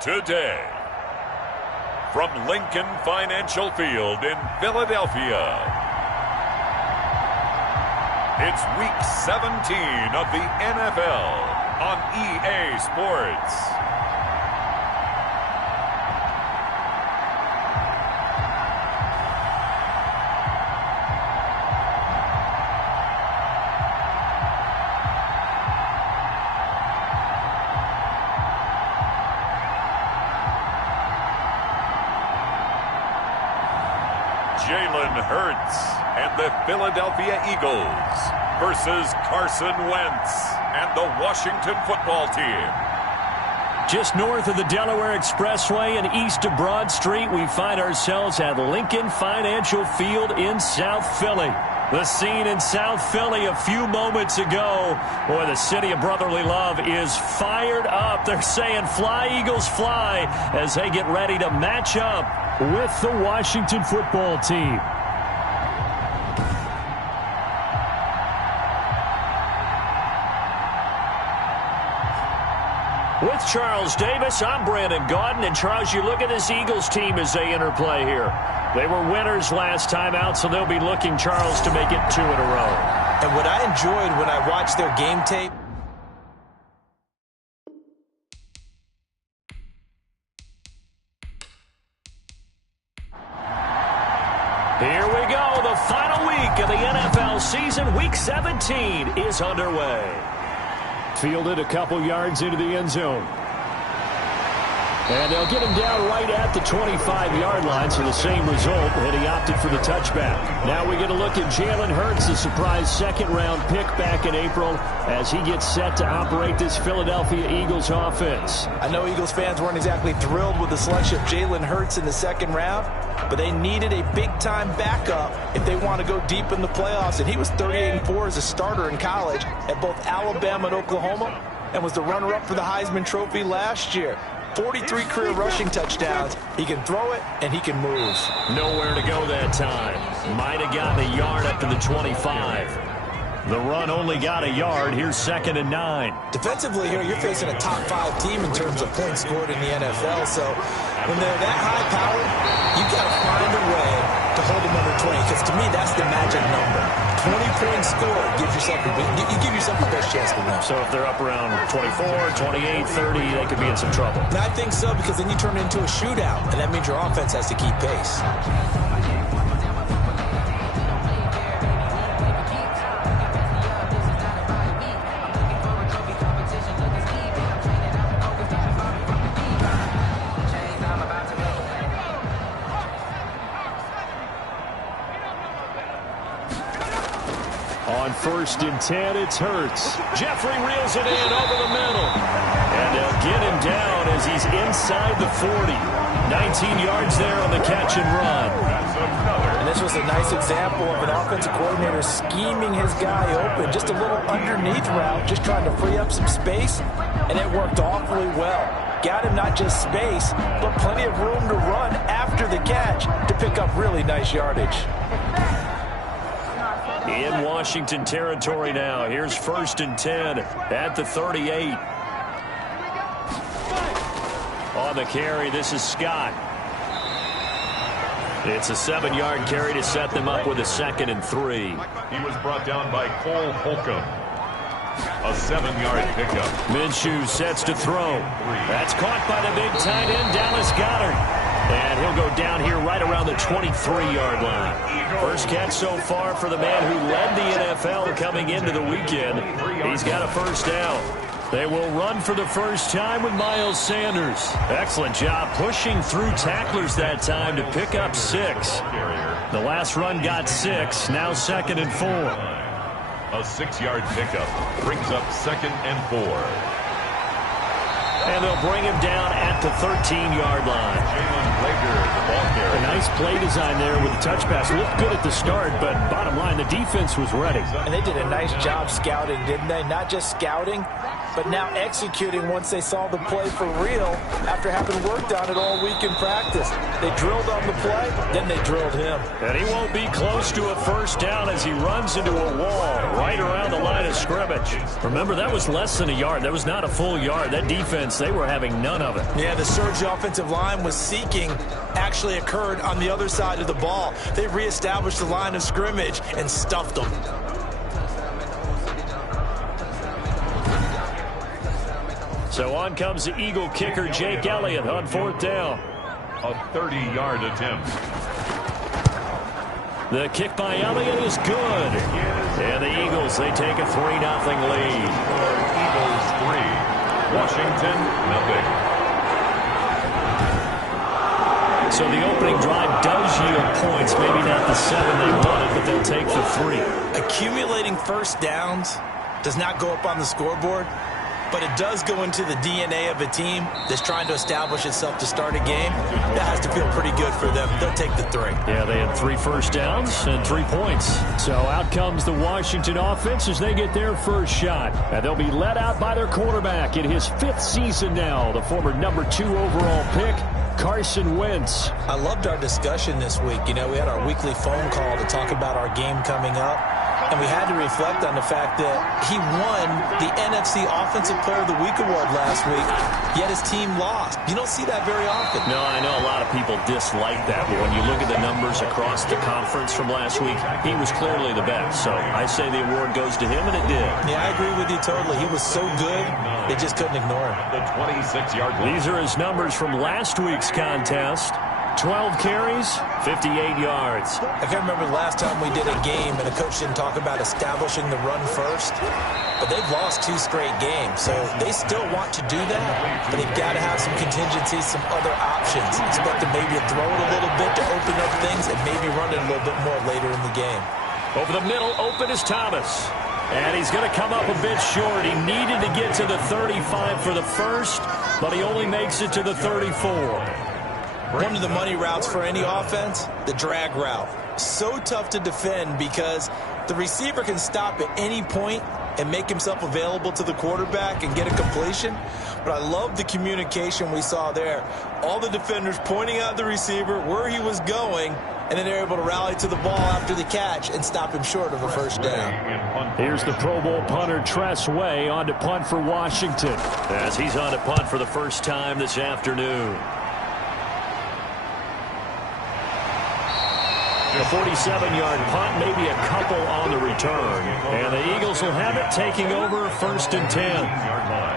today. From Lincoln Financial Field in Philadelphia, it's Week 17 of the NFL on EA Sports. Jalen Hurts and the Philadelphia Eagles versus Carson Wentz and the Washington Football Team. Just north of the Delaware Expressway and east of Broad Street, we find ourselves at Lincoln Financial Field in South Philly. The scene in South Philly a few moments ago. Boy, the city of brotherly love is fired up. They're saying, "Fly, Eagles, fly," as they get ready to match up with the Washington Football Team. With Charles Davis, I'm Brandon Gaudin. And Charles, you look at this Eagles team as they interplay here. They were winners last time out, so they'll be looking, Charles, to make it 2 in a row. And what I enjoyed when I watched their game tape, here we go. The final week of the NFL season. Week 17 is underway. Fielded a couple yards into the end zone. And they'll get him down right at the 25-yard line, so the same result, and he opted for the touchback. Now we get a look at Jalen Hurts, the surprise second-round pick back in April, as he gets set to operate this Philadelphia Eagles offense. I know Eagles fans weren't exactly thrilled with the selection of Jalen Hurts in the second round, but they needed a big-time backup if they want to go deep in the playoffs. And he was 38-4 as a starter in college at both Alabama and Oklahoma, and was the runner-up for the Heisman Trophy last year. 43 career rushing touchdowns. He can throw it, and he can move. Nowhere to go that time. Might have gotten a yard up to the 25. The run only got a yard. Here's 2nd and 9. Defensively here, you're facing a top 5 team in terms of points scored in the NFL. So when they're that high-powered, you've got to find a way to hold them under 20. Because to me, that's the magic number. 20 points scored gives yourself you give yourself the best chance to win. So if they're up around 24, 28, 30, they could be in some trouble. And I think so, because then you turn it into a shootout, and that means your offense has to keep pace. On 1st and 10, it's Hurts. Jeffrey reels it in over the middle. And they'll get him down as he's inside the 40. 19 yards there on the catch and run. And this was a nice example of an offensive coordinator scheming his guy open. Just a little underneath route, just trying to free up some space. And it worked awfully well. Got him not just space, but plenty of room to run after the catch to pick up really nice yardage. In Washington territory now. Here's 1st and 10 at the 38. On the carry, this is Scott. It's a 7-yard carry to set them up with a 2nd and 3. He was brought down by Cole Holcomb. A 7-yard pickup. Minshew sets to throw. That's caught by the big tight end, Dallas Goedert. And he'll go down here right around the 23-yard line. First catch so far for the man who led the NFL coming into the weekend. He's got a first down. They will run for the first time with Miles Sanders. Excellent job pushing through tacklers that time to pick up 6. The last run got 6, now 2nd and 4. A 6-yard pickup brings up 2nd and 4. And they'll bring him down at the 13-yard line. A nice play design there with the touch pass. Looked good at the start, but bottom line, the defense was ready. And they did a nice job scouting, didn't they? Not just scouting, but now executing once they saw the play for real after having worked on it all week in practice. They drilled on the play, then they drilled him. And he won't be close to a first down as he runs into a wall right around the line of scrimmage. Remember, that was less than a yard. That was not a full yard. That defense, they were having none of it. Yeah, the surge the offensive line was seeking actually occurred on the other side of the ball. They reestablished the line of scrimmage and stuffed them. So on comes the Eagle kicker, Jake Elliott, on fourth down. A 30-yard attempt. The kick by Elliott is good. And the Eagles, they take a 3-0 lead. Eagles 3, Washington 0. So the opening drive does yield points. Maybe not the 7 they wanted, but they'll take the 3. Accumulating first downs does not go up on the scoreboard, but it does go into the DNA of a team that's trying to establish itself to start a game. That has to feel pretty good for them. They'll take the 3. Yeah, they had 3 first downs and 3 points. So out comes the Washington offense as they get their first shot. And they'll be led out by their quarterback in his 5th season now, the former number 2 overall pick, Carson Wentz. I loved our discussion this week. You know, we had our weekly phone call to talk about our game coming up. And we had to reflect on the fact that he won the NFC Offensive Player of the Week award last week, yet his team lost. You don't see that very often. No, I know a lot of people dislike that, but when you look at the numbers across the conference from last week, he was clearly the best. So I say the award goes to him, and it did. Yeah, I agree with you totally. He was so good, they just couldn't ignore him. The 26-yard line. These are his numbers from last week's contest. 12 carries, 58 yards. I can't remember the last time we did a game and a coach didn't talk about establishing the run first, but they've lost 2 straight games, so they still want to do that, but they've got to have some contingencies, some other options. Expect them maybe to throw it a little bit to open up things and maybe run it a little bit more later in the game. Over the middle, open is Thomas. And he's going to come up a bit short. He needed to get to the 35 for the first, but he only makes it to the 34. One of the money routes for any offense, the drag route. So tough to defend because the receiver can stop at any point and make himself available to the quarterback and get a completion. But I love the communication we saw there. All the defenders pointing out the receiver, where he was going, and then they're able to rally to the ball after the catch and stop him short of a first down. Here's the Pro Bowl punter, Tress Way, on to punt for Washington, as he's on to punt for the first time this afternoon. A 47-yard punt, maybe a couple on the return. And the Eagles will have it, taking over 1st and 10.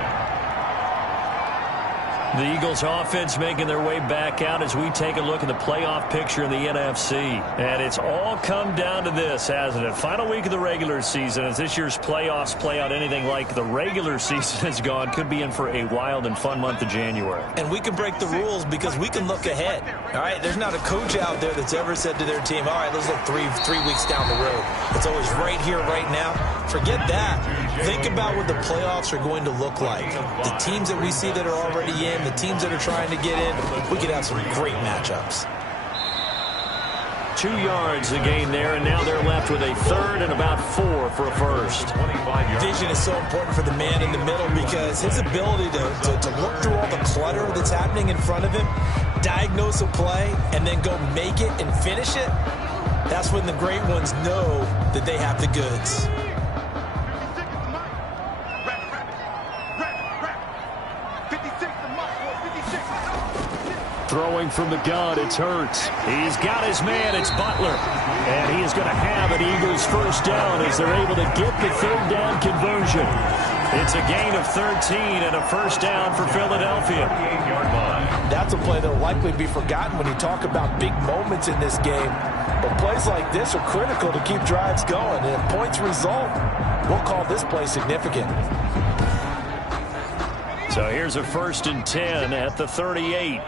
The Eagles offense making their way back out as we take a look at the playoff picture in the NFC. And it's all come down to this, hasn't it? Final week of the regular season. As this year's playoffs play out anything like the regular season has gone, could be in for a wild and fun month of January. And we can break the rules because we can look ahead. All right, there's not a coach out there that's ever said to their team, all right, let's look three weeks down the road. It's always right here, right now. Forget that. Think about what the playoffs are going to look like. The teams that we see that are already in, the teams that are trying to get in, we could have some great matchups. 2 yards the gain there, and now they're left with a 3rd and about 4 for a first. Vision is so important for the man in the middle because his ability to look through all the clutter that's happening in front of him, diagnose a play, and then go make it and finish it, that's when the great ones know that they have the goods. Throwing from the gun, it's Hurts. He's got his man, it's Butler. And he is going to have an Eagles first down as they're able to get the 3rd down conversion. It's a gain of 13 and a first down for Philadelphia. That's a play that will likely be forgotten when you talk about big moments in this game. But plays like this are critical to keep drives going. And if points result, we'll call this play significant. So here's a 1st and 10 at the 38.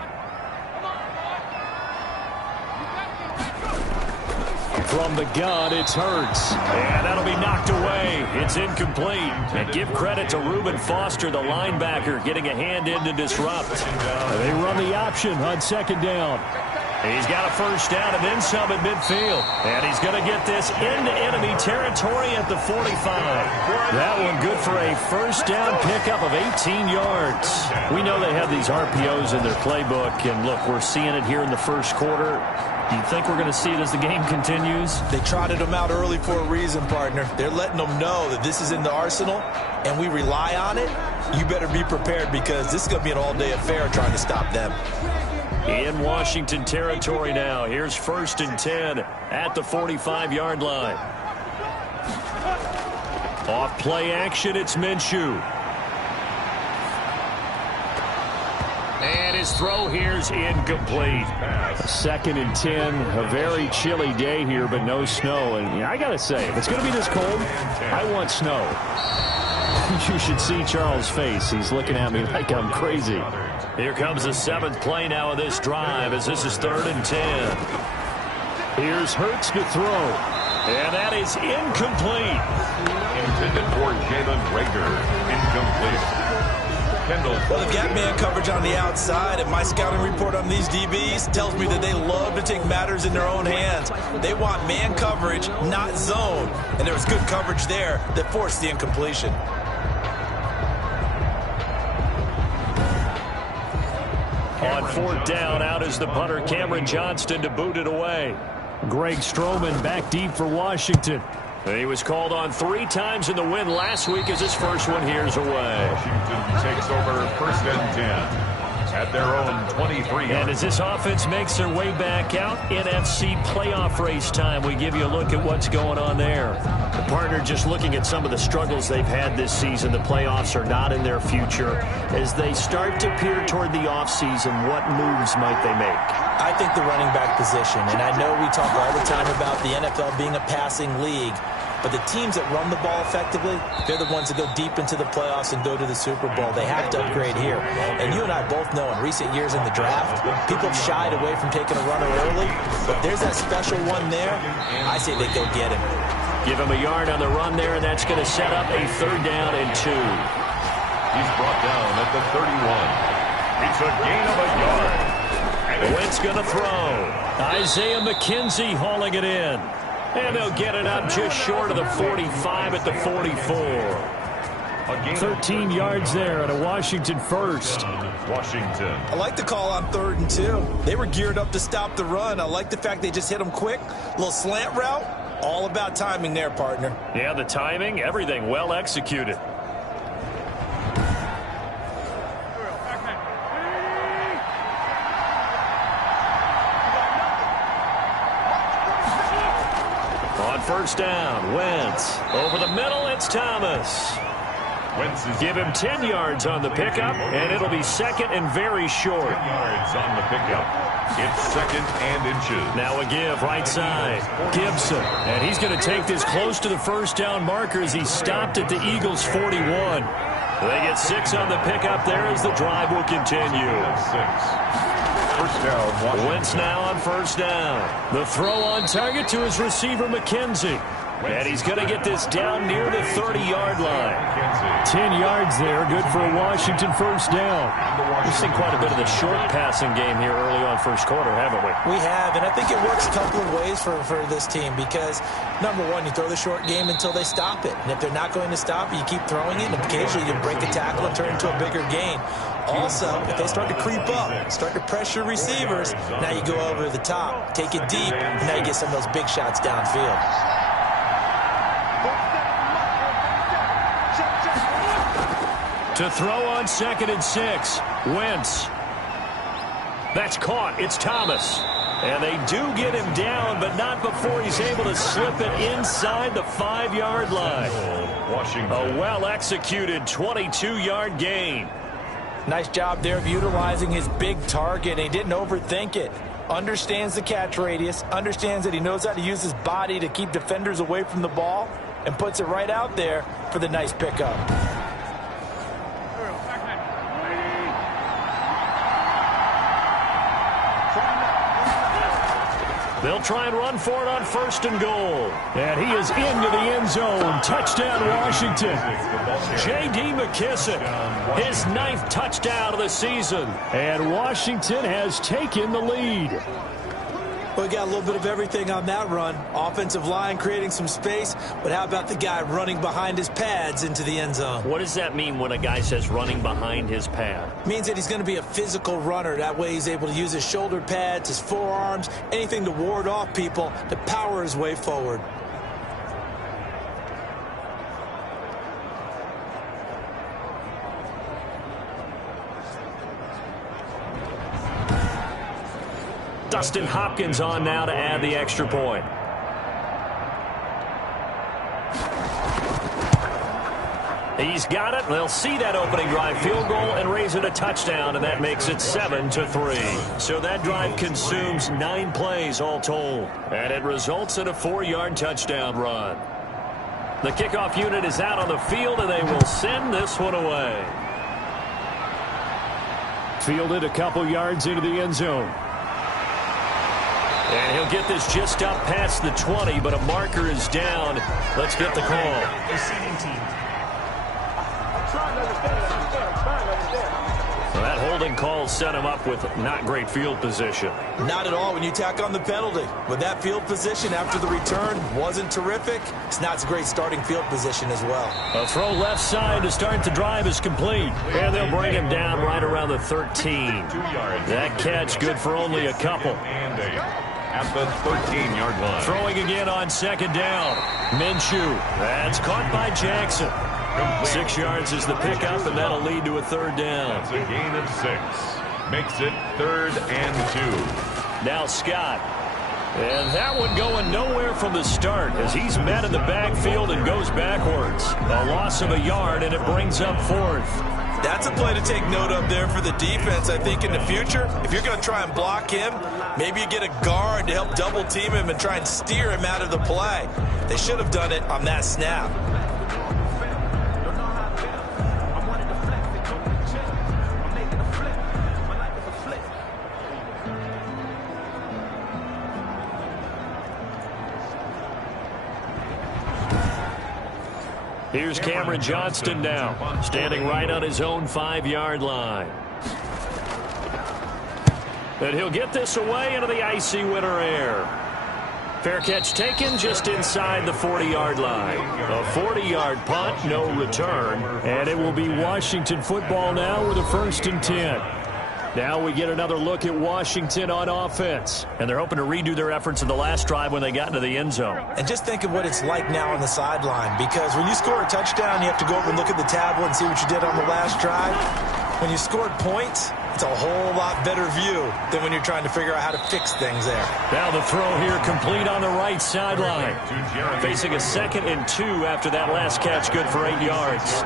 From the gun, it's Hurts. And that'll be knocked away. It's incomplete. And give credit to Reuben Foster, the linebacker, getting a hand in to disrupt. They run the option on 2nd down. He's got a first down and then some at midfield. And he's going to get this into enemy territory at the 45. That one good for a first down pickup of 18 yards. We know they have these RPOs in their playbook, and look, we're seeing it here in the first quarter. Do you think we're going to see it as the game continues? They trotted them out early for a reason, partner. They're letting them know that this is in the arsenal, and we rely on it. You better be prepared because this is going to be an all-day affair trying to stop them. In Washington territory now. Here's 1st and 10 at the 45-yard line. Off play action, it's Minshew. And his throw here's incomplete. 2nd and 10, a very chilly day here, but no snow. And I got to say, if it's going to be this cold, I want snow. You should see Charles' face. He's looking at me like I'm crazy. Here comes the 7th play now of this drive as this is 3rd and 10. Here's Hurts to throw. And that is incomplete. Intended for Jalen Rager. Incomplete. Well, they've got man coverage on the outside, and my scouting report on these DBs tells me that they love to take matters in their own hands. They want man coverage, not zone. And there was good coverage there that forced the incompletion. On 4th down, out is the punter, Cameron Johnston, to boot it away. Greg Stroman back deep for Washington. He was called on 3 times in the win last week as his first one here's away. Washington takes over 1st and 10 at their own 23. And as this offense makes their way back out, NFC playoff race time, we give you a look at what's going on there. The partner just looking at some of the struggles they've had this season. The playoffs are not in their future. As they start to peer toward the offseason, what moves might they make? I think the running back position, and I know we talk all the time about the NFL being a passing league, but the teams that run the ball effectively, they're the ones that go deep into the playoffs and go to the Super Bowl. They have to upgrade here. And you and I both know in recent years in the draft, people have shied away from taking a runner early. But there's that special one there. I say they go get him. Give him a yard on the run there, and that's going to set up a 3rd down and 2. He's brought down at the 31. It's a gain of a yard. Wentz going to throw. Isaiah McKenzie hauling it in. And they'll get it up just short of the 45 at the 44. 13 yards there and a Washington first. Washington. I like the call on 3rd and 2. They were geared up to stop the run. I like the fact they just hit them quick. A little slant route. All about timing there, partner. Yeah, the timing, everything well executed. On 1st down, Wentz. Over the middle, it's Thomas. Give him 10 yards on the pickup, and it'll be 2nd and very short. 10 yards on the pickup. It's 2nd and inches. Now a give right side. Gibson. And he's going to take this close to the 1st down marker as he stopped at the Eagles' 41. They get 6 on the pickup there as the drive will continue. 1st down, Washington. Wentz now on 1st down. The throw on target to his receiver, McKenzie. And he's going to get this down near the 30-yard line. 10 yards there, good for a Washington 1st down. We've seen quite a bit of the short passing game here early on 1st quarter, haven't we? We have, and I think it works a couple of ways for this team because, number one, you throw the short game until they stop it. And if they're not going to stop it, you keep throwing it, and occasionally you break a tackle and turn it into a bigger gain. Also, if they start to creep up, start to pressure receivers, now you go over the top, take it deep, and now you get some of those big shots downfield. To throw on 2nd and 6, Wentz. That's caught. It's Thomas. And they do get him down, but not before he's able to slip it inside the 5-yard line. Washington. A well-executed 22-yard gain. Nice job there of utilizing his big target. He didn't overthink it. Understands the catch radius, understands that he knows how to use his body to keep defenders away from the ball, and puts it right out there for the nice pickup. They'll try and run for it on 1st and goal. And he is into the end zone. Touchdown, Washington. J.D. McKissick, his 9th touchdown of the season. And Washington has taken the lead. Well, we got a little bit of everything on that run. Offensive line creating some space, but how about the guy running behind his pads into the end zone? What does that mean when a guy says running behind his pad? Means that he's going to be a physical runner. That way he's able to use his shoulder pads, his forearms, anything to ward off people to power his way forward. Dustin Hopkins on now to add the extra point. He's got it. They'll see that opening drive field goal and raise it a touchdown, and that makes it 7-3. So that drive consumes 9 plays all told, and it results in a 4-yard touchdown run. The kickoff unit is out on the field, and they will send this one away. Fielded a couple yards into the end zone. And he'll get this just up past the 20, but a marker is down. Let's get the call. So that holding call set him up with not great field position. Not at all when you tack on the penalty. But that field position after the return wasn't terrific. It's not a great starting field position as well. A throw left side to start the drive is complete. And they'll bring him down right around the 13. That catch good for only a couple. At the 13-yard line. Throwing again on second down. Minshew. That's caught by Jackson. 6 yards is the pickup, and that'll lead to a third down. That's a gain of 6. Makes it 3rd and 2. Now Scott. And that one going nowhere from the start as he's met in the backfield and goes backwards. A loss of a yard, and it brings up 4th. That's a play to take note of there for the defense. I think in the future, if you're going to try and block him, maybe you get a guard to help double team him and try and steer him out of the play. They should have done it on that snap. Here's Cameron Johnston now, standing right on his own 5-yard line. And he'll get this away into the icy winter air. Fair catch taken just inside the 40-yard line. A 40-yard punt, no return. And it will be Washington football now with a 1st and 10. Now we get another look at Washington on offense. And they're hoping to redo their efforts in the last drive when they got into the end zone. And just think of what it's like now on the sideline. Because when you score a touchdown, you have to go over and look at the tablet and see what you did on the last drive. When you scored points, it's a whole lot better view than when you're trying to figure out how to fix things there. Now the throw here complete on the right sideline. Facing a 2nd and 2 after that last catch, good for 8 yards.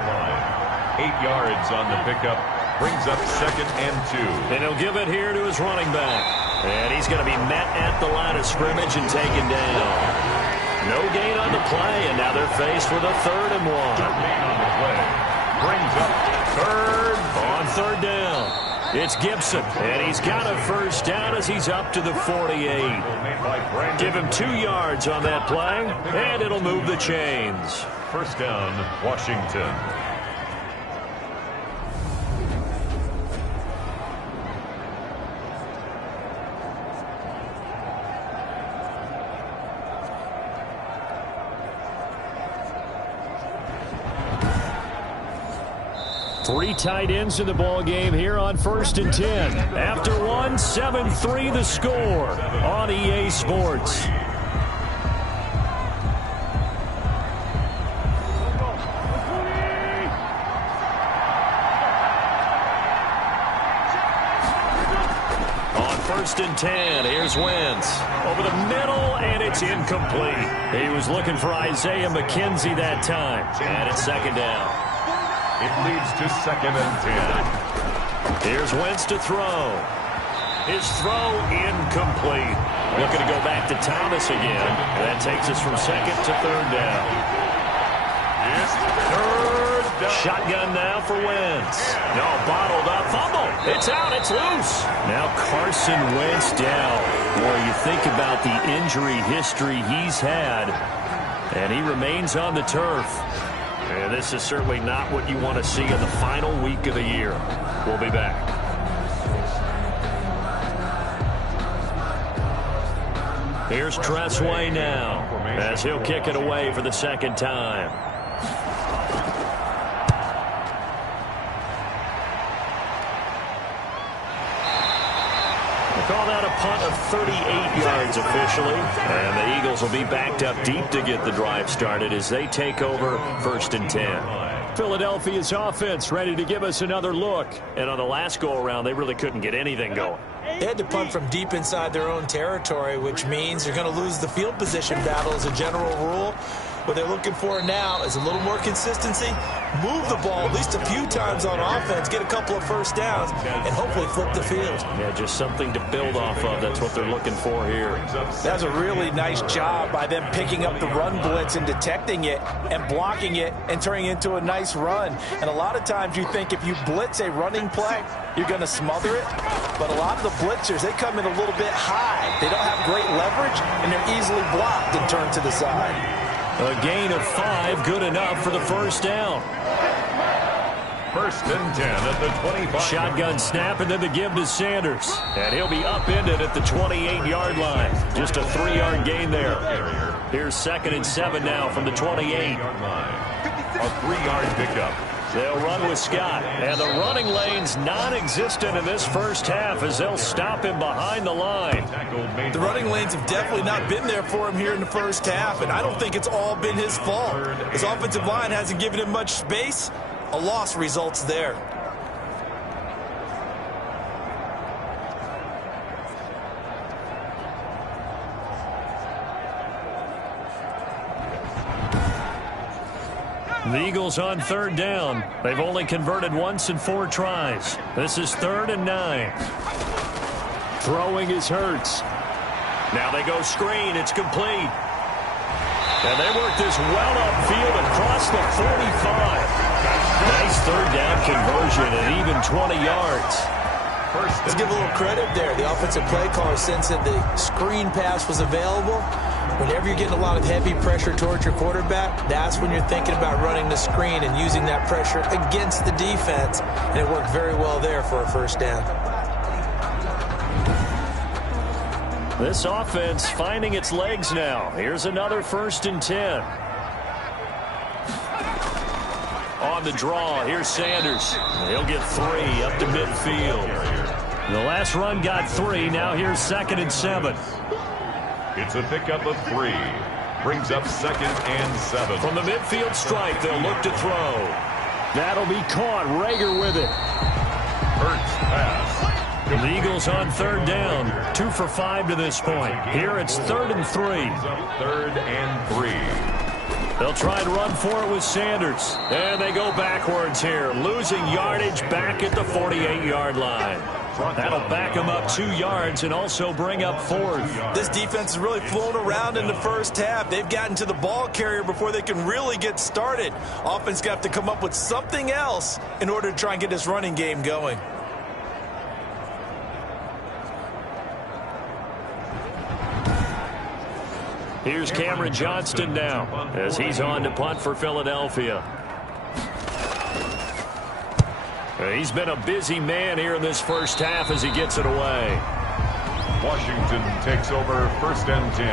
8 yards on the pickup. Brings up 2nd and 2. And he'll give it here to his running back. And he's going to be met at the line of scrimmage and taken down. No gain on the play, and now they're faced with a 3rd and 1. Gain on the play. Brings up 3rd. On 3rd down, it's Gibson. And he's got a 1st down as he's up to the 48. Give him 2 yards on that play, and it'll move the chains. 1st down, Washington. Three tight ends in the ball game here on 1st and 10. After one, 7-3 the score on EA Sports. On 1st and 10, here's Wentz. Over the middle, and it's incomplete. He was looking for Isaiah McKenzie that time. And it's 2nd down. It leads to 2nd and 10. Here's Wentz to throw. His throw incomplete. Looking to go back to Thomas again. That takes us from 2nd to 3rd down. It's 3rd down. Shotgun now for Wentz. No, bottled up. Fumble. It's out. It's loose. Now Carson Wentz down. Boy, you think about the injury history he's had, and he remains on the turf. And this is certainly not what you want to see in the final week of the year. We'll be back. Here's Tressway now, as he'll kick it away for the second time. Call that a punt of 38 yards officially. And the Eagles will be backed up deep to get the drive started as they take over 1st and 10. Philadelphia's offense ready to give us another look. And on the last go-around, they really couldn't get anything going. They had to punt from deep inside their own territory, which means you're going to lose the field position battle as a general rule. What they're looking for now is a little more consistency, move the ball at least a few times on offense, get a couple of first downs, and hopefully flip the field. Yeah, just something to build off of. That's what they're looking for here. That's a really nice job by them picking up the run blitz and detecting it and blocking it and turning it into a nice run. And a lot of times you think if you blitz a running play, you're going to smother it. But a lot of the blitzers, they come in a little bit high. They don't have great leverage, and they're easily blocked and turned to the side. A gain of 5, good enough for the first down. 1st and 10 at the 25. Shotgun snap, and then the give to Sanders. And he'll be upended at the 28-yard line. Just a 3-yard gain there. Here's 2nd and 7 now from the 28. A 3-yard pickup. They'll run with Scott. And the running lane's non-existent in this first half as they'll stop him behind the line. The running lanes have definitely not been there for him here in the first half, and I don't think it's all been his fault. His offensive line hasn't given him much space. A loss results there. The Eagles on 3rd down. They've only converted once in 4 tries. This is 3rd and 9. Throwing is Hurts. Now they go screen. It's complete. And they work this well upfield across the 45. Nice 3rd down conversion at even 20 yards. Let's give a little credit there. The offensive play caller sensed that the screen pass was available. Whenever you're getting a lot of heavy pressure towards your quarterback, that's when you're thinking about running the screen and using that pressure against the defense. And it worked very well there for a first down. This offense finding its legs now. Here's another 1st and 10. On the draw, here's Sanders. He'll get 3 up to midfield. The last run got 3. Now here's 2nd and 7. It's a pickup of 3. Brings up 2nd and 7. From the midfield stripe, they'll look to throw. That'll be caught. Rager with it. Hurts pass. The Eagles on 3rd down. 2 for 5 to this point. Here it's 3rd and 3. 3rd and 3. They'll try and run for it with Sanders. And they go backwards here. Losing yardage back at the 48-yard line. That'll back them up 2 yards and also bring up 4th. This defense has really flown around in the first half. They've gotten to the ball carrier before they can really get started. Offense got to come up with something else in order to try and get this running game going. Here's Cameron Johnston now as he's on to punt for Philadelphia. He's been a busy man here in this first half as he gets it away. Washington takes over 1st and 10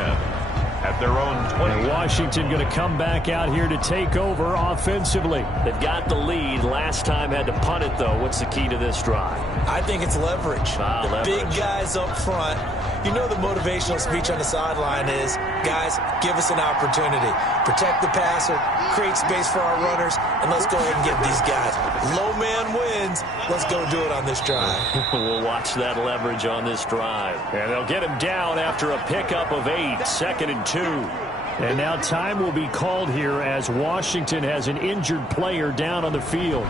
at their own 20. And Washington going to come back out here to take over offensively. They've got the lead. Last time had to punt it, though. What's the key to this drive? I think it's leverage. The big guys up front. You know the motivational speech on the sideline is, guys, give us an opportunity. Protect the passer, create space for our runners, and let's go ahead and get these guys. Low man wins. Let's go do it on this drive. We'll watch that leverage on this drive. And they'll get him down after a pickup of 8, 2nd and 2. And now time will be called here as Washington has an injured player down on the field.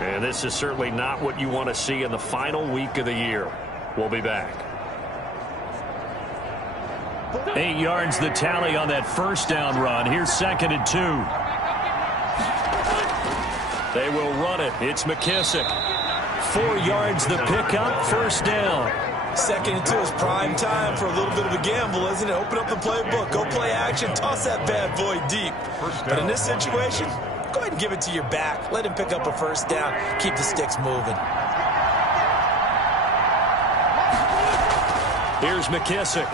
And this is certainly not what you want to see in the final week of the year. We'll be back. 8 yards the tally on that first down run. Here's 2nd and 2. They will run it. It's McKissick. 4 yards the pickup. First down. 2nd and 2 is prime time for a little bit of a gamble, isn't it? Open up the playbook. Go play action. Toss that bad boy deep. But in this situation, go ahead and give it to your back. Let him pick up a first down. Keep the sticks moving. Here's McKissick.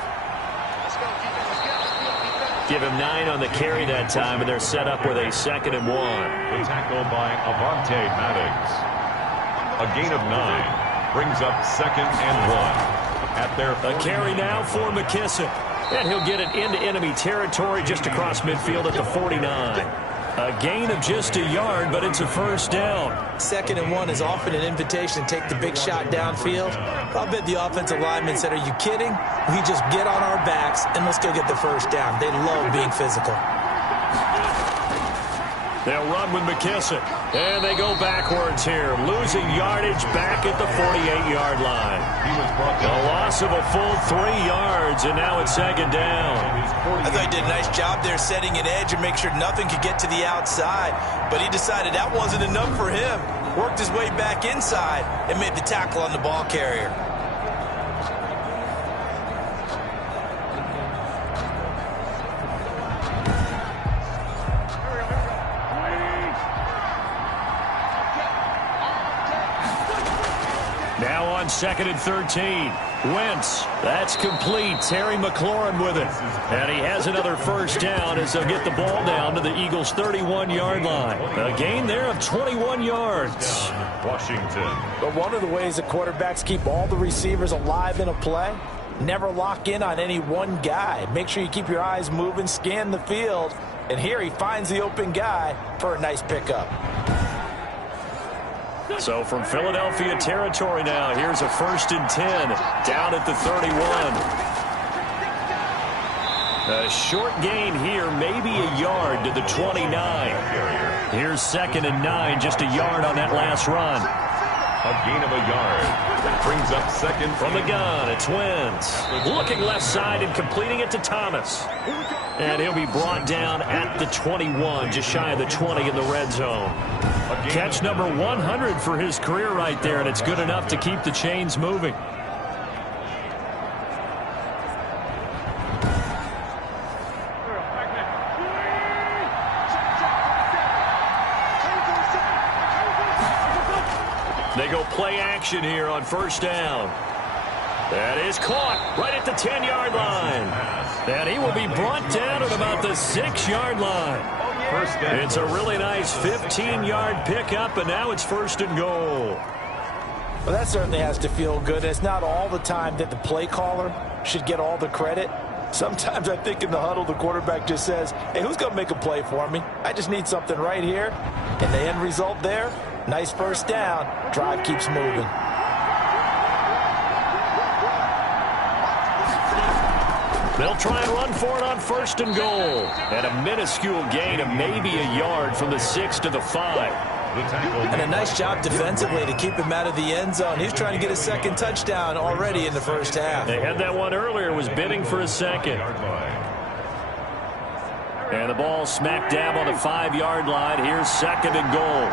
Give him 9 on the carry that time, and they're set up with a 2nd and 1. The tackle by Avante Maddox. A gain of 9 brings up 2nd and 1 at their a carry now for McKissick, and he'll get it into enemy territory just across midfield at the 49. A gain of just a yard, but it's a first down. 2nd and 1 is often an invitation to take the big shot downfield. I'll bet the offensive lineman said, "Are you kidding? We just get on our backs and let's go get the first down." They love being physical. They'll run with McKissick, and they go backwards here, losing yardage back at the 48-yard line. A loss of a full 3 yards, and now it's 2nd down. I thought he did a nice job there setting an edge and make sure nothing could get to the outside, but he decided that wasn't enough for him. Worked his way back inside and made the tackle on the ball carrier. Now on 2nd and 13. Wentz, that's complete. Terry McLaurin with it. And he has another first down as they'll get the ball down to the Eagles' 31-yard line. A gain there of 21 yards. Washington. But one of the ways that quarterbacks keep all the receivers alive in a play, never lock in on any one guy. Make sure you keep your eyes moving, scan the field. And here he finds the open guy for a nice pickup. So from Philadelphia territory now, here's a 1st and 10 down at the 31. A short gain here, maybe a yard to the 29. Here's 2nd and 9, just a yard on that last run. A gain of a yard. That brings up 2nd from the gun. It's Wentz looking left side and completing it to Thomas. And he'll be brought down at the 21, just shy of the 20 in the red zone. Catch number 100 for his career right there, and it's good enough to keep the chains moving. They go play action here on 1st down. That is caught right at the 10-yard line. And he will be brought down at about the 6-yard line. It's a really nice 15-yard pickup, and now it's 1st and goal. Well, that certainly has to feel good. It's not all the time that the play caller should get all the credit. Sometimes I think in the huddle, the quarterback just says, "Hey, who's going to make a play for me? I just need something right here." And the end result there, nice first down. Drive keeps moving. They'll try and run for it on 1st and goal. And a minuscule gain of maybe a yard from the 6 to the 5. And a nice job defensively to keep him out of the end zone. He's trying to get a 2nd touchdown already in the 1st half. They had that one earlier, was bidding for a 2nd. And the ball smack dab on the 5-yard line. Here's 2nd and goal.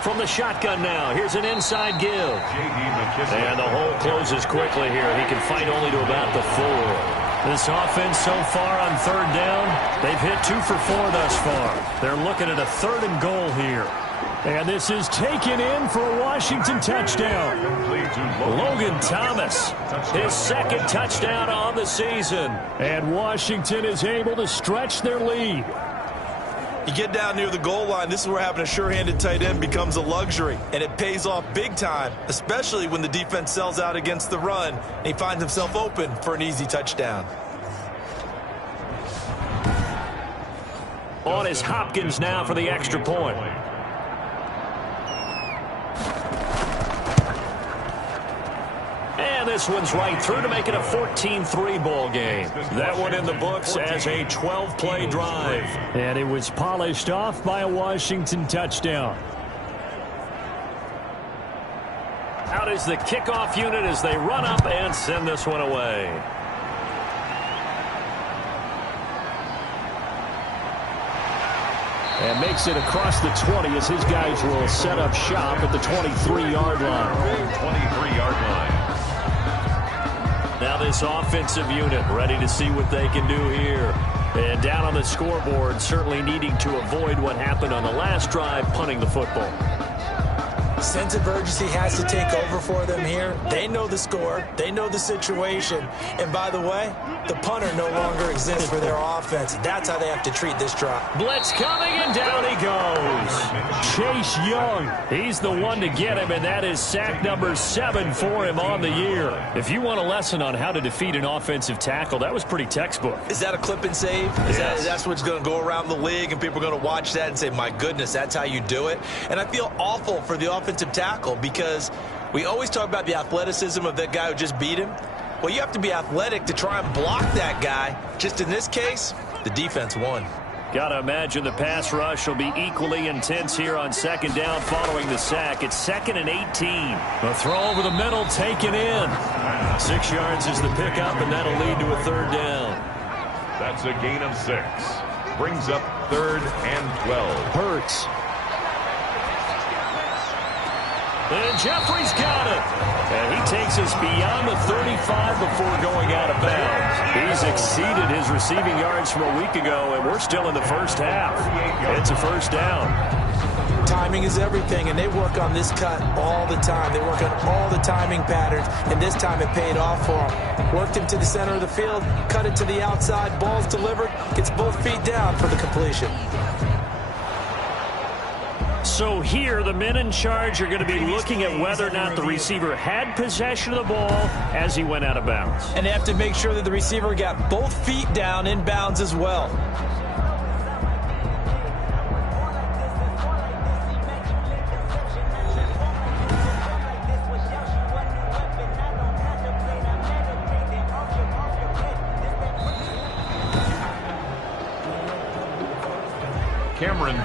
From the shotgun now, here's an inside give. And the hole closes quickly here. He can fight only to about the 4. This offense so far on 3rd down, they've hit 2 for 4 thus far. They're looking at a 3rd and goal here. And this is taken in for a Washington touchdown. Logan Thomas, his 2nd touchdown on the season. And Washington is able to stretch their lead. You get down near the goal line, this is where having a sure-handed tight end becomes a luxury, and it pays off big time, especially when the defense sells out against the run, and he finds himself open for an easy touchdown. On is Hopkins now for the extra point. And this one's right through to make it a 14-3 ball game. That one in the books as a 12-play drive. And it was polished off by a Washington touchdown. Out is the kickoff unit as they run up and send this one away. And makes it across the 20 as his guys will set up shop at the 23-yard line. 23-yard line. Now this offensive unit ready to see what they can do here. And down on the scoreboard, certainly needing to avoid what happened on the last drive, punting the football. Sense of urgency has to take over for them here. They know the score. They know the situation. And by the way, the punter no longer exists for their offense. That's how they have to treat this drive. Blitz coming, and down he goes. Chase Young, he's the one to get him, and that is sack number 7 for him on the year. If you want a lesson on how to defeat an offensive tackle, that was pretty textbook. Is that a clip and save? That's what's going to go around the league, and people are going to watch that and say, my goodness, that's how you do it. And I feel awful for the offensive tackle because we always talk about the athleticism of that guy who just beat him. Well, you have to be athletic to try and block that guy. Just in this case, the defense won. Got to imagine the pass rush will be equally intense here on second down following the sack. It's 2nd and 18. A throw over the middle, taken in. 6 yards is the pickup, and that'll lead to a 3rd down. That's a gain of 6. Brings up 3rd and 12. Hurts. And Jeffrey's got it. And he takes us beyond the 35 before going out of bounds. He's exceeded his receiving yards from a week ago, and we're still in the first half. It's a 1st down. Timing is everything, and they work on this cut all the time. They work on all the timing patterns, and this time it paid off for him. Worked him to the center of the field, cut it to the outside, ball's delivered, gets both feet down for the completion. So here, the men in charge are going to be looking at whether or not the receiver had possession of the ball as he went out of bounds. And they have to make sure that the receiver got both feet down in bounds as well.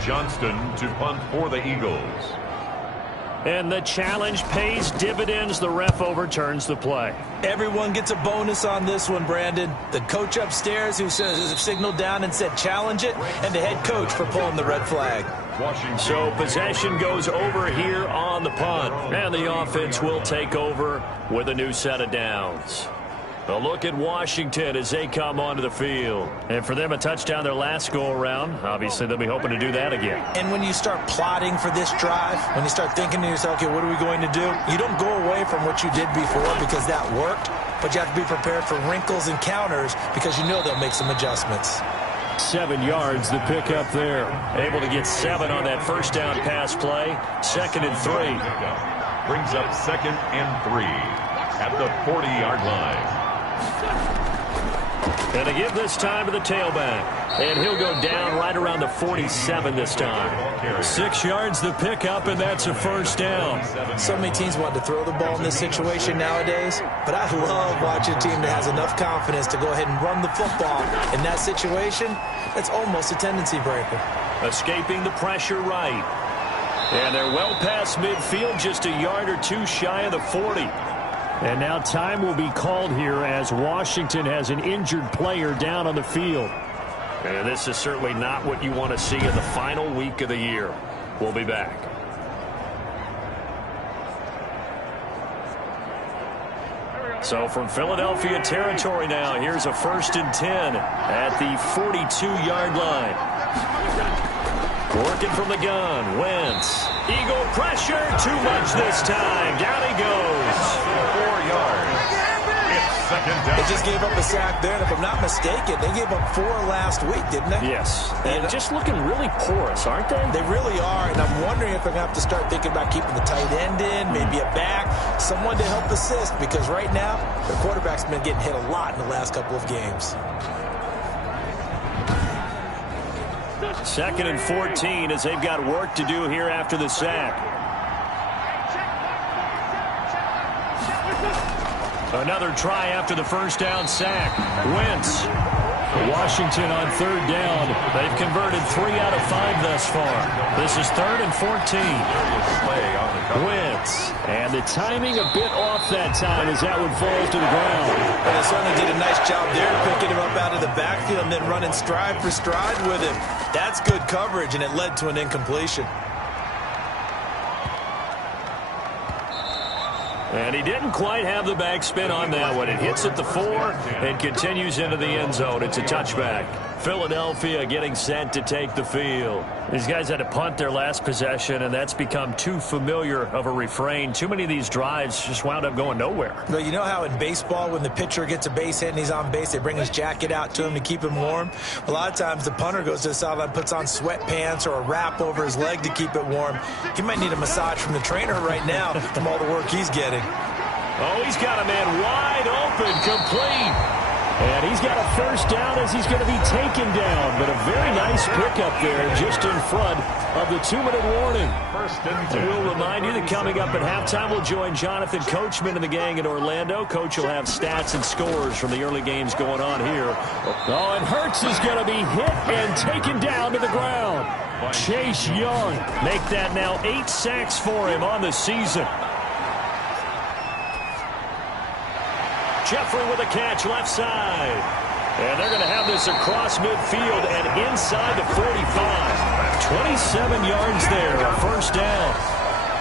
Johnston to punt for the Eagles. And the challenge pays dividends. The ref overturns the play. Everyone gets a bonus on this one, Brandon. The coach upstairs who signaled down and said challenge it, and the head coach for pulling the red flag. So possession goes over here on the punt. And the offense will take over with a new set of downs. A look at Washington as they come onto the field. And for them, a touchdown their last go-around. Obviously, they'll be hoping to do that again. And when you start plotting for this drive, when you start thinking to yourself, okay, what are we going to do? You don't go away from what you did before because that worked, but you have to be prepared for wrinkles and counters because you know they'll make some adjustments. 7 yards, the pick up there. Able to get 7 on that first down pass play. 2nd and 3. Brings up 2nd and 3 at the 40-yard line. And they give this time to the tailback. And he'll go down right around the 47 this time. 6 yards the pickup, and that's a 1st down. So many teams want to throw the ball in this situation nowadays, but I love watching a team that has enough confidence to go ahead and run the football. In that situation, that's almost a tendency breaker. Escaping the pressure right. And they're well past midfield, just a yard or 2 shy of the 40. And now time will be called here as Washington has an injured player down on the field. And this is certainly not what you want to see in the final week of the year. We'll be back. So from Philadelphia territory now, here's a 1st and 10 at the 42-yard line. Working from the gun, Wentz. Eagle pressure, too much this time. Down he goes. 4 yards. It's 2nd down. They just gave up a sack there, and if I'm not mistaken, they gave up 4 last week, didn't they? Yes. And just looking really porous, aren't they? They really are, and I'm wondering if they're going to have to start thinking about keeping the tight end in, maybe a back, someone to help assist, because right now, their quarterback's been getting hit a lot in the last couple of games. 2nd and 14 as they've got work to do here after the sack. Another try after the first down sack. Wentz. Washington on 3rd down. They've converted 3 out of 5 thus far. This is 3rd and 14. Wentz. And the timing a bit off that time as that one falls to the ground. And they certainly did a nice job there picking him up out of the backfield and then running stride for stride with him. That's good coverage, and it led to an incompletion. And he didn't quite have the backspin on that one. It hits at the 4 and continues into the end zone. It's a touchback. Philadelphia getting set to take the field. These guys had to punt their last possession, and that's become too familiar of a refrain. Too many of these drives just wound up going nowhere. Well, you know how in baseball when the pitcher gets a base hit and he's on base, they bring his jacket out to him to keep him warm? A lot of times the punter goes to the sideline, puts on sweatpants or a wrap over his leg to keep it warm. He might need a massage from the trainer right now from all the work he's getting. Oh, he's got a man wide open, complete. And he's got a first down as he's going to be taken down. But a very nice pickup there just in front of the 2-minute warning. And we'll remind you that coming up at halftime, we'll join Jonathan Coachman and the gang in Orlando. Coach will have stats and scores from the early games going on here. Oh, and Hurts is going to be hit and taken down to the ground. Chase Young make that now 8 sacks for him on the season. Jeffrey with a catch left side. And they're going to have this across midfield and inside the 45. 27 yards there, a first down.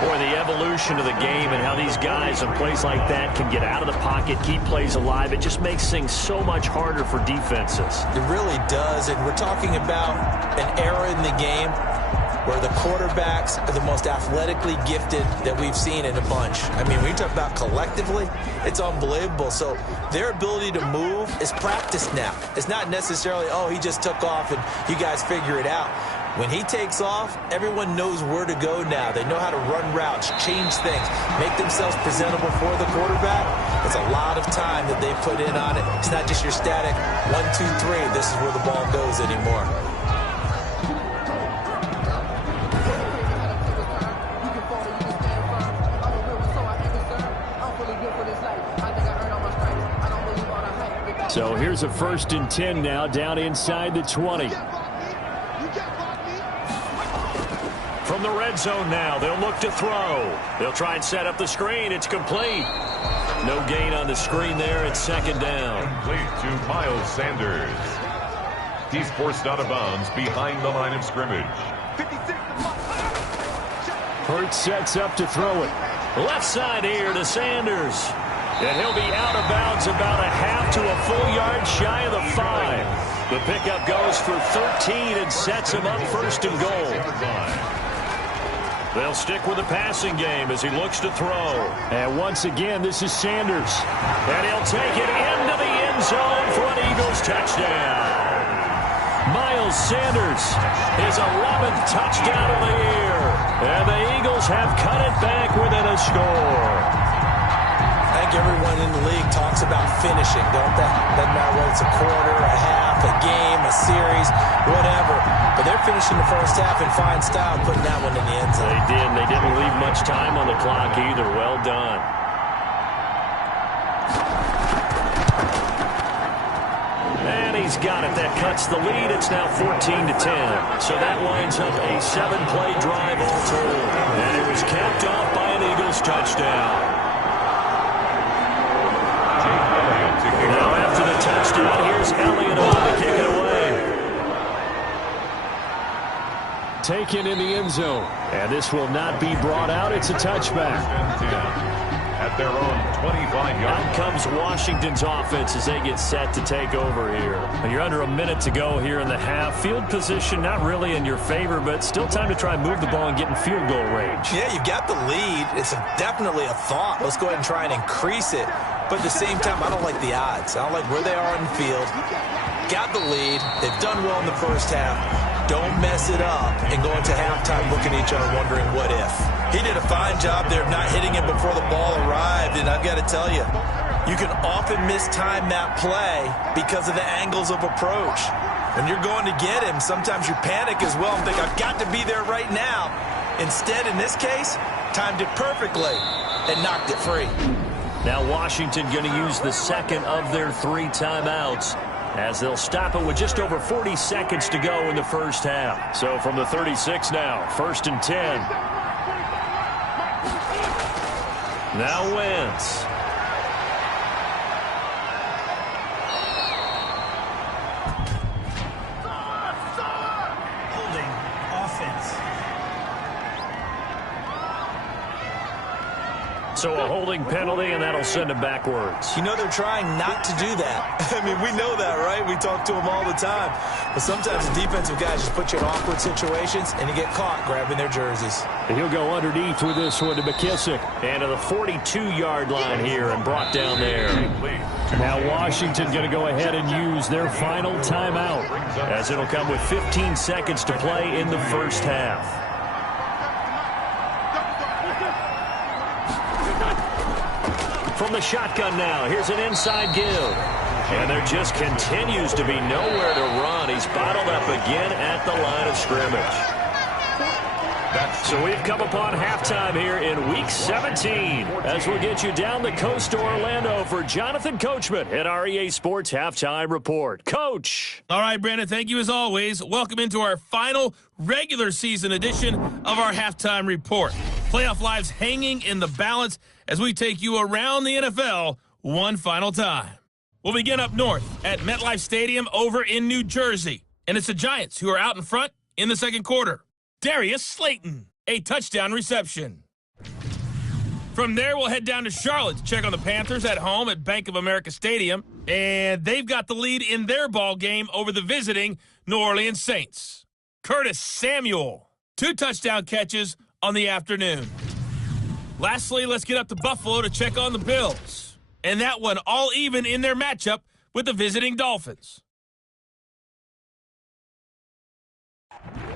Boy, the evolution of the game and how these guys in plays like that can get out of the pocket, keep plays alive, it just makes things so much harder for defenses. It really does, and we're talking about an era in the game where the quarterbacks are the most athletically gifted that we've seen in a bunch. I mean, when you talk about collectively, it's unbelievable. So their ability to move is practiced now. It's not necessarily, oh, he just took off and you guys figure it out. When he takes off, everyone knows where to go now. They know how to run routes, change things, make themselves presentable for the quarterback. It's a lot of time that they put in on it. It's not just your static 1, 2, 3. This is where the ball goes anymore. So here's a 1st and 10 now, down inside the 20. From the red zone now, they'll look to throw. They'll try and set up the screen. It's complete. No gain on the screen there. It's 2nd down. Complete to Miles Sanders. He's forced out of bounds behind the line of scrimmage. Hurts sets up to throw it. Left side here to Sanders. And he'll be out of bounds about a half to a full yard shy of the 5. The pickup goes for 13 and sets him up 1st and goal. They'll stick with the passing game as he looks to throw. And once again, this is Sanders. And he'll take it into the end zone for an Eagles touchdown. Miles Sanders, his 11th touchdown of the year. And the Eagles have cut it back within a score. I think everyone in the league talks about finishing, don't they? Doesn't matter whether it's a quarter, a half, a game, a series, whatever. But they're finishing the first half in fine style, putting that one in the end zone. They did. They didn't leave much time on the clock either. Well done. And he's got it. That cuts the lead. It's now 14-10. So that winds up a 7-play drive all told. And it was capped off by an Eagles touchdown. Now after the touchdown, here's Elliott to kick it away. Taken in the end zone. And this will not be brought out. It's a touchback. At their own 25 yards. Out comes Washington's offense as they get set to take over here. And you're under a minute to go here in the half. Field position not really in your favor, but still time to try and move the ball and get in field goal range. Yeah, you've got the lead. It's definitely a thought. Let's go ahead and try and increase it. But at the same time, I don't like the odds. I don't like where they are on the field. Got the lead. They've done well in the first half. Don't mess it up and go into halftime looking at each other wondering what if. He did a fine job there of not hitting it before the ball arrived, and I've got to tell you, you can often mistime that play because of the angles of approach. When you're going to get him, sometimes you panic as well and think, I've got to be there right now. Instead, in this case, timed it perfectly and knocked it free. Now Washington going to use the 2nd of their 3 timeouts as they'll stop it with just over 40 seconds to go in the first half. So from the 36 now, 1st and 10. Now Wentz. Holding offense. So a holding penalty, and that'll send him backwards. You know they're trying not to do that. I mean, we know that, right? We talk to them all the time. But sometimes the defensive guys just put you in awkward situations, and you get caught grabbing their jerseys. And he'll go underneath with this one to McKissick. And to the 42-yard line here and brought down there. Now Washington going to go ahead and use their final timeout, as it'll come with 15 seconds to play in the first half. From the shotgun now, here's an inside give. And there just continues to be nowhere to run. He's bottled up again at the line of scrimmage. So we've come upon halftime here in Week 17 as we'll get you down the coast to Orlando for Jonathan Coachman at our EA Sports Halftime Report. Coach. All right, Brandon, thank you as always. Welcome into our final regular season edition of our Halftime Report. Playoff lives hanging in the balance as we take you around the NFL one final time. We'll begin up north at MetLife Stadium over in New Jersey. And it's the Giants who are out in front in the second quarter. Darius Slayton, a touchdown reception. From there, we'll head down to Charlotte to check on the Panthers at home at Bank of America Stadium. And they've got the lead in their ball game over the visiting New Orleans Saints. Curtis Samuel, 2 touchdown catches on the afternoon. Lastly, let's get up to Buffalo to check on the Bills. And that one all even in their matchup with the visiting Dolphins.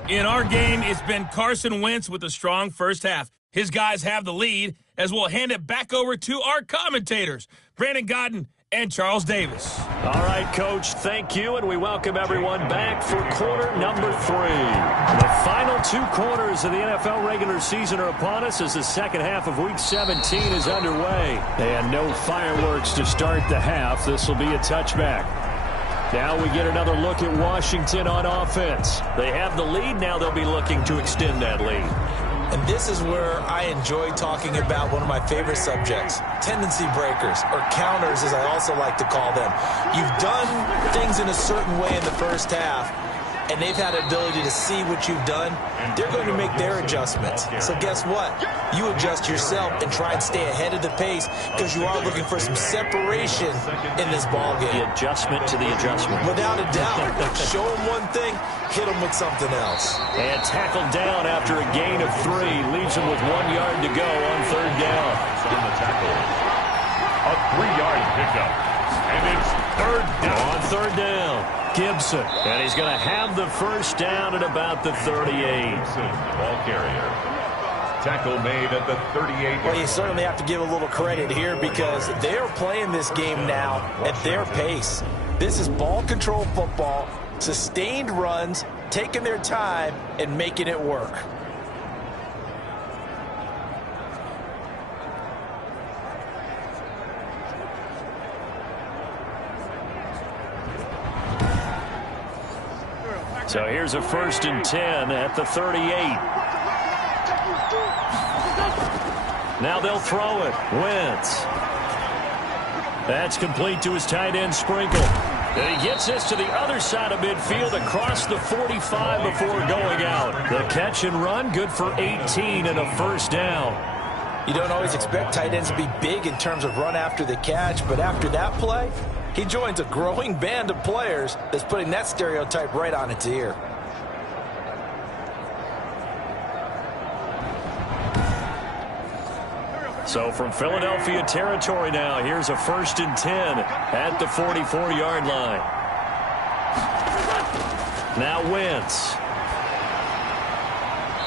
In our game, it's been Carson Wentz with a strong first half. His guys have the lead as we'll hand it back over to our commentators, Brandon Godden and Charles Davis. All right, Coach, thank you, and we welcome everyone back for quarter number 3. The final 2 quarters of the NFL regular season are upon us as the second half of Week 17 is underway. And no fireworks to start the half. This will be a touchback. Now we get another look at Washington on offense. They have the lead. Now they'll be looking to extend that lead. And this is where I enjoy talking about one of my favorite subjects, tendency breakers, or counters as I also like to call them. You've done things in a certain way in the first half, and they've had an ability to see what you've done. They're going to make their adjustments. So guess what? You adjust yourself and try and stay ahead of the pace because you are looking for some separation in this ball game. The adjustment to the adjustment. Without a doubt. Show them one thing, hit them with something else. And tackled down after a gain of 3. Leaves him with 1 yard to go on third down. On the tackle. A 3-yard pickup. And it's third down. On third down, Gibson. And he's going to have the first down at about the 38. Gibson, ball carrier. Tackle made at the 38. Well, you certainly have to give a little credit here because they're playing this game now at their pace. This is ball control football, sustained runs, taking their time, and making it work. So here's a 1st and 10 at the 38. Now they'll throw it. Wentz. That's complete to his tight end, Sprinkle. And he gets this to the other side of midfield across the 45 before going out. The catch and run, good for 18 and a first down. You don't always expect tight ends to be big in terms of run after the catch, but after that play, he joins a growing band of players that's putting that stereotype right on its ear. So from Philadelphia territory now, here's a 1st and 10 at the 44-yard line. Now Wentz.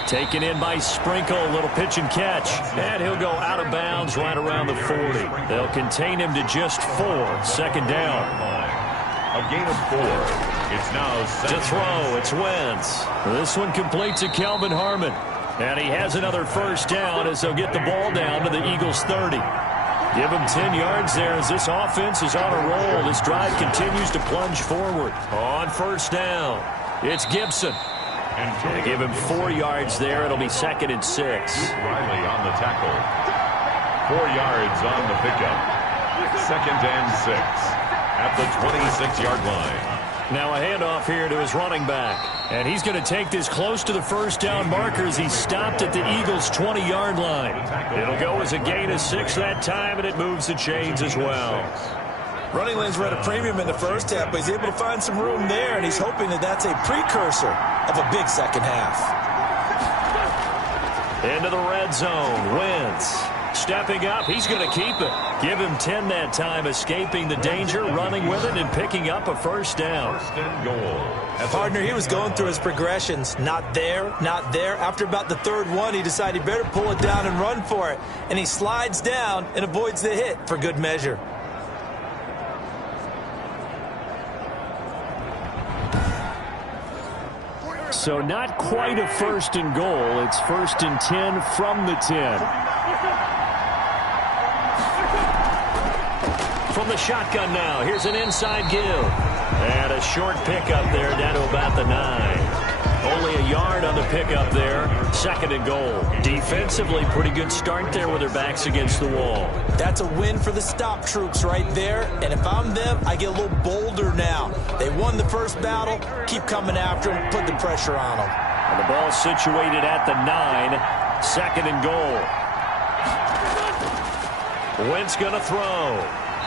Taken in by Sprinkle, a little pitch and catch. And he'll go out of bounds right around the 40. They'll contain him to just 4. Second down. A gain of 4. It's now to throw. It's Wentz. This one complete to Kelvin Harmon. And he has another first down as they'll get the ball down to the Eagles' 30. Give him 10 yards there as this offense is on a roll. This drive continues to plunge forward. On first down, it's Gibson. And give him 4 yards there. It'll be 2nd and 6. Riley on the tackle. 4 yards on the pickup. 2nd and 6 at the 26-yard line. Now a handoff here to his running back. And he's going to take this close to the first down marker as he stopped at the Eagles' 20-yard line. It'll go as a gain of 6 that time, and it moves the chains as well. Running lanes were at a premium in the first half, but he's able to find some room there, and he's hoping that that's a precursor of a big second half. Into the red zone. Wentz stepping up. He's going to keep it. Give him 10 that time, escaping the danger, running with it, and picking up a first down. Partner, he was going through his progressions. Not there, not there. After about the third one, he decided he better pull it down and run for it. And he slides down and avoids the hit for good measure. So not quite a first and goal. It's first and 10 from the 10. From the shotgun now, here's an inside give. And a short pickup there down to about the 9. Only a yard on the pickup there. Second and goal. Defensively, pretty good start there with their backs against the wall. That's a win for the stop troops right there. And if I'm them, I get a little bolder now. They won the first battle. Keep coming after them. Put the pressure on them. And the ball situated at the 9. Second and goal. Wentz going to throw.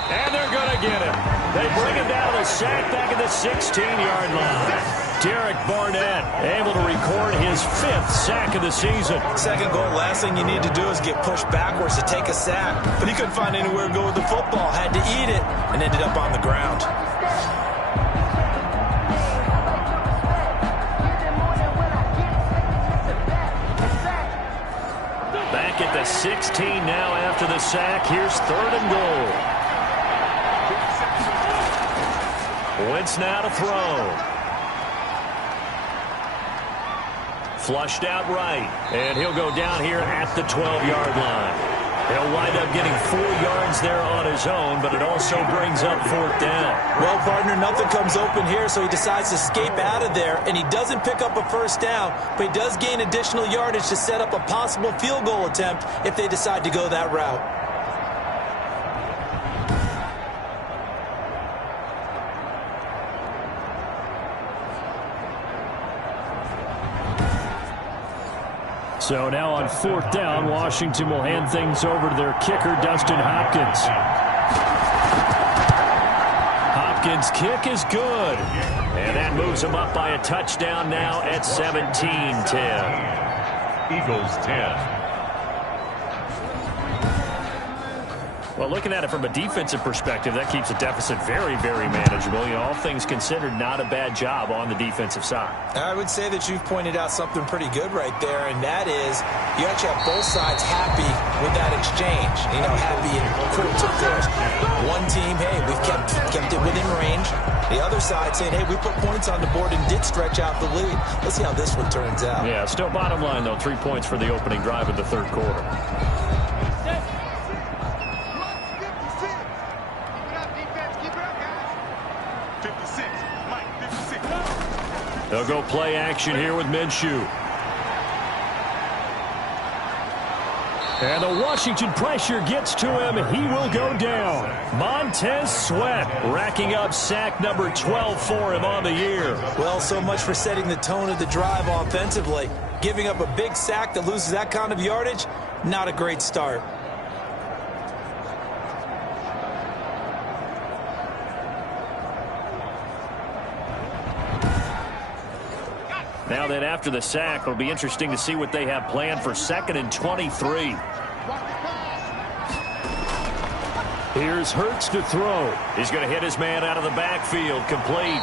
And they're going to get him. They bring him down to the sack back at the 16-yard line. Derek Barnett able to record his 5th sack of the season. Second goal, last thing you need to do is get pushed backwards to take a sack. But he couldn't find anywhere to go with the football. Had to eat it and ended up on the ground. Back at the 16 now after the sack. Here's third and goal. Wentz now to throw. Flushed out right. And he'll go down here at the 12-yard line. He'll wind up getting 4 yards there on his own, but it also brings up 4th down. Well, partner, nothing comes open here, so he decides to escape out of there, and he doesn't pick up a first down, but he does gain additional yardage to set up a possible field goal attempt if they decide to go that route. So now on 4th down, Washington will hand things over to their kicker, Dustin Hopkins. Hopkins' kick is good. And that moves him up by a touchdown now at 17-10. Eagles 10. Well, looking at it from a defensive perspective, that keeps the deficit very, very manageable. You know, all things considered, not a bad job on the defensive side. I would say that you've pointed out something pretty good right there, and that is you actually have both sides happy with that exchange. You know, happy in quotes, of course. One team, hey, we've kept it within range. The other side saying, hey, we put points on the board and did stretch out the lead. Let's see how this one turns out. Yeah, still bottom line, though, 3 points for the opening drive of the third quarter. They'll go play action here with Minshew. And the Washington pressure gets to him. He will go down. Montez Sweat racking up sack number 12 for him on the year. Well, so much for setting the tone of the drive offensively. Giving up a big sack that loses that kind of yardage, not a great start. Now then, after the sack, it'll be interesting to see what they have planned for 2nd and 23. Here's Hurts to throw. He's going to hit his man out of the backfield. Complete.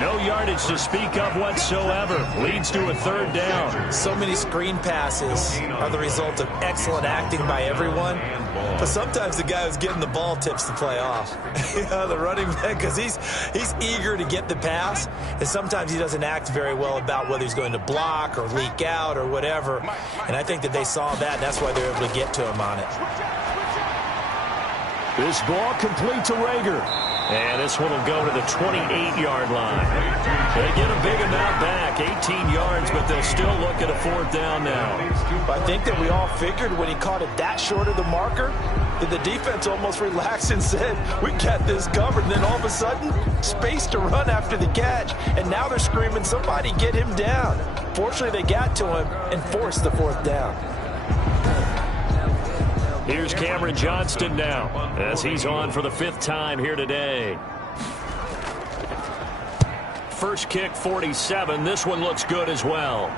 No yardage to speak of whatsoever. Leads to a 3rd down. So many screen passes are the result of excellent acting by everyone. But sometimes the guy who's getting the ball tips the play off. You know, the running back, because he's eager to get the pass. And sometimes he doesn't act very well about whether he's going to block or leak out or whatever. And I think that they saw that, and that's why they were able to get to him on it. This ball complete to Rager. And this one will go to the 28-yard line. They get a big amount back, 18 yards, but they'll still look at a 4th down now. I think that we all figured when he caught it that short of the marker, that the defense almost relaxed and said, we got this covered. And then all of a sudden, space to run after the catch. And now they're screaming, somebody get him down. Fortunately, they got to him and forced the 4th down. Here's Cameron Johnston now as he's on for the 5th time here today. First kick, 47. This one looks good as well.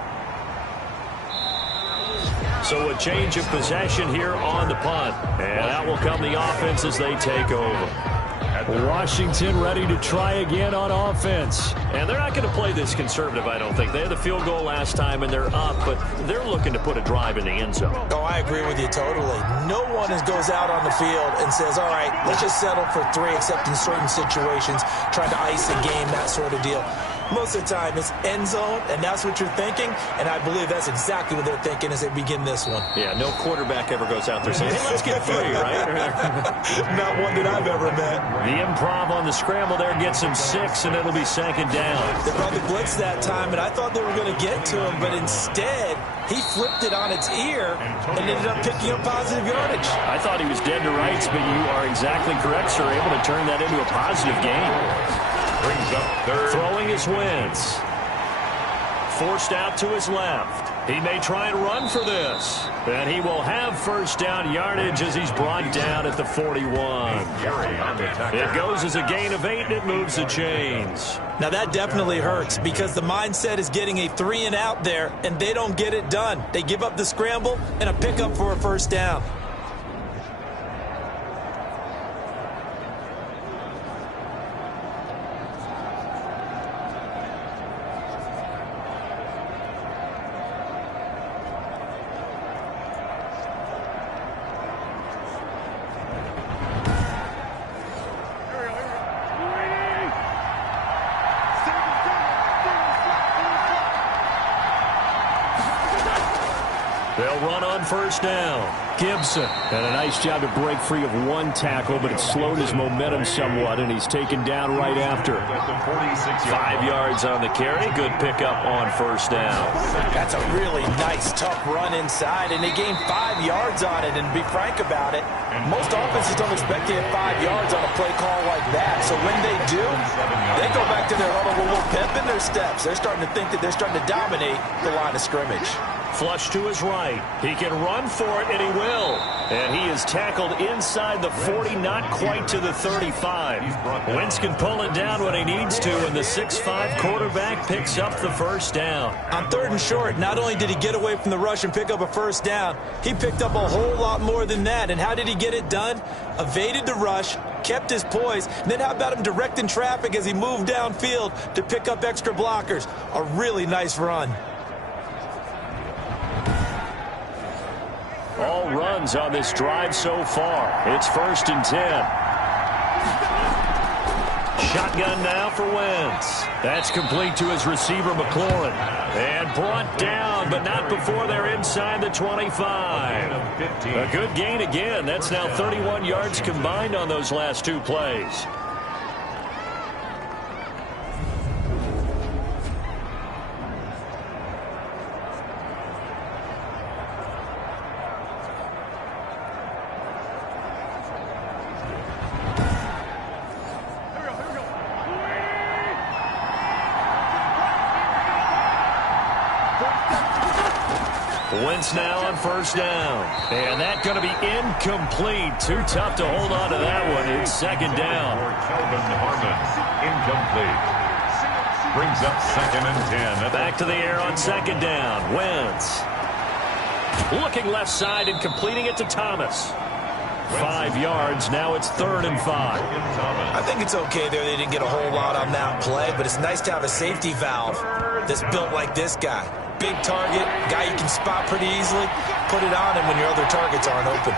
So a change of possession here on the punt. And out will come the offense as they take over. Washington ready to try again on offense. And they're not going to play this conservative, I don't think. They had the field goal last time, and they're up, but they're looking to put a drive in the end zone. Oh, I agree with you totally. No one goes out on the field and says, all right, let's just settle for 3, except in certain situations, trying to ice a game, that sort of deal. Most of the time, it's end zone, and that's what you're thinking, and I believe that's exactly what they're thinking as they begin this one. Yeah, no quarterback ever goes out there saying, hey, let's get 3, right? Not one that I've ever met. The improv on the scramble there gets him 6, and it'll be 2nd down. They probably blitzed that time, and I thought they were going to get to him, but instead, he flipped it on its ear and ended up picking up positive yardage. I thought he was dead to rights, but you are exactly correct, sir, able to turn that into a positive game. Brings up 3rd. Throwing his Wentz. Forced out to his left. He may try and run for this. And he will have 1st down yardage as he's brought down at the 41. It goes as a gain of 8, and it moves the chains. Now that definitely hurts because the mindset is getting a 3 and out there, and they don't get it done. They give up the scramble and a pickup for a 1st down. They'll run on 1st down. Gibson. And a nice job to break free of 1 tackle, but it slowed his momentum somewhat, and he's taken down right after. 5 yards on the carry. Good pickup on 1st down. That's a really nice, tough run inside, and they gained 5 yards on it. And to be frank about it, most offenses don't expect to get 5 yards on a play call like that. So when they do, they go back to their huddle with a little pep in their steps. They're starting to think that they're starting to dominate the line of scrimmage. Flush to his right. He can run for it, and he will. And he is tackled inside the 40, not quite to the 35. Wentz can pull it down when he needs to, and the 6'5" quarterback picks up the 1st down. On 3rd and short, not only did he get away from the rush and pick up a 1st down, he picked up a whole lot more than that. And how did he get it done? Evaded the rush, kept his poise, and then how about him directing traffic as he moved downfield to pick up extra blockers? A really nice run. All runs on this drive so far. It's 1st and 10. Shotgun now for Wentz. That's complete to his receiver, McLaurin. And brought down, but not before they're inside the 25. A good gain again. That's now 31 yards combined on those last 2 plays. Wentz now on 1st down. And that's going to be incomplete. Too tough to hold on to that one. It's 2nd down. Kelvin Harmon, incomplete. Brings up 2nd and 10. Back to the air on 2nd down. Wentz. Looking left side and completing it to Thomas. 5 yards. Now it's 3rd and 5. I think it's okay there. They didn't get a whole lot on that play, but it's nice to have a safety valve that's built like this guy. Big target, guy you can spot pretty easily. Put it on him when your other targets aren't open.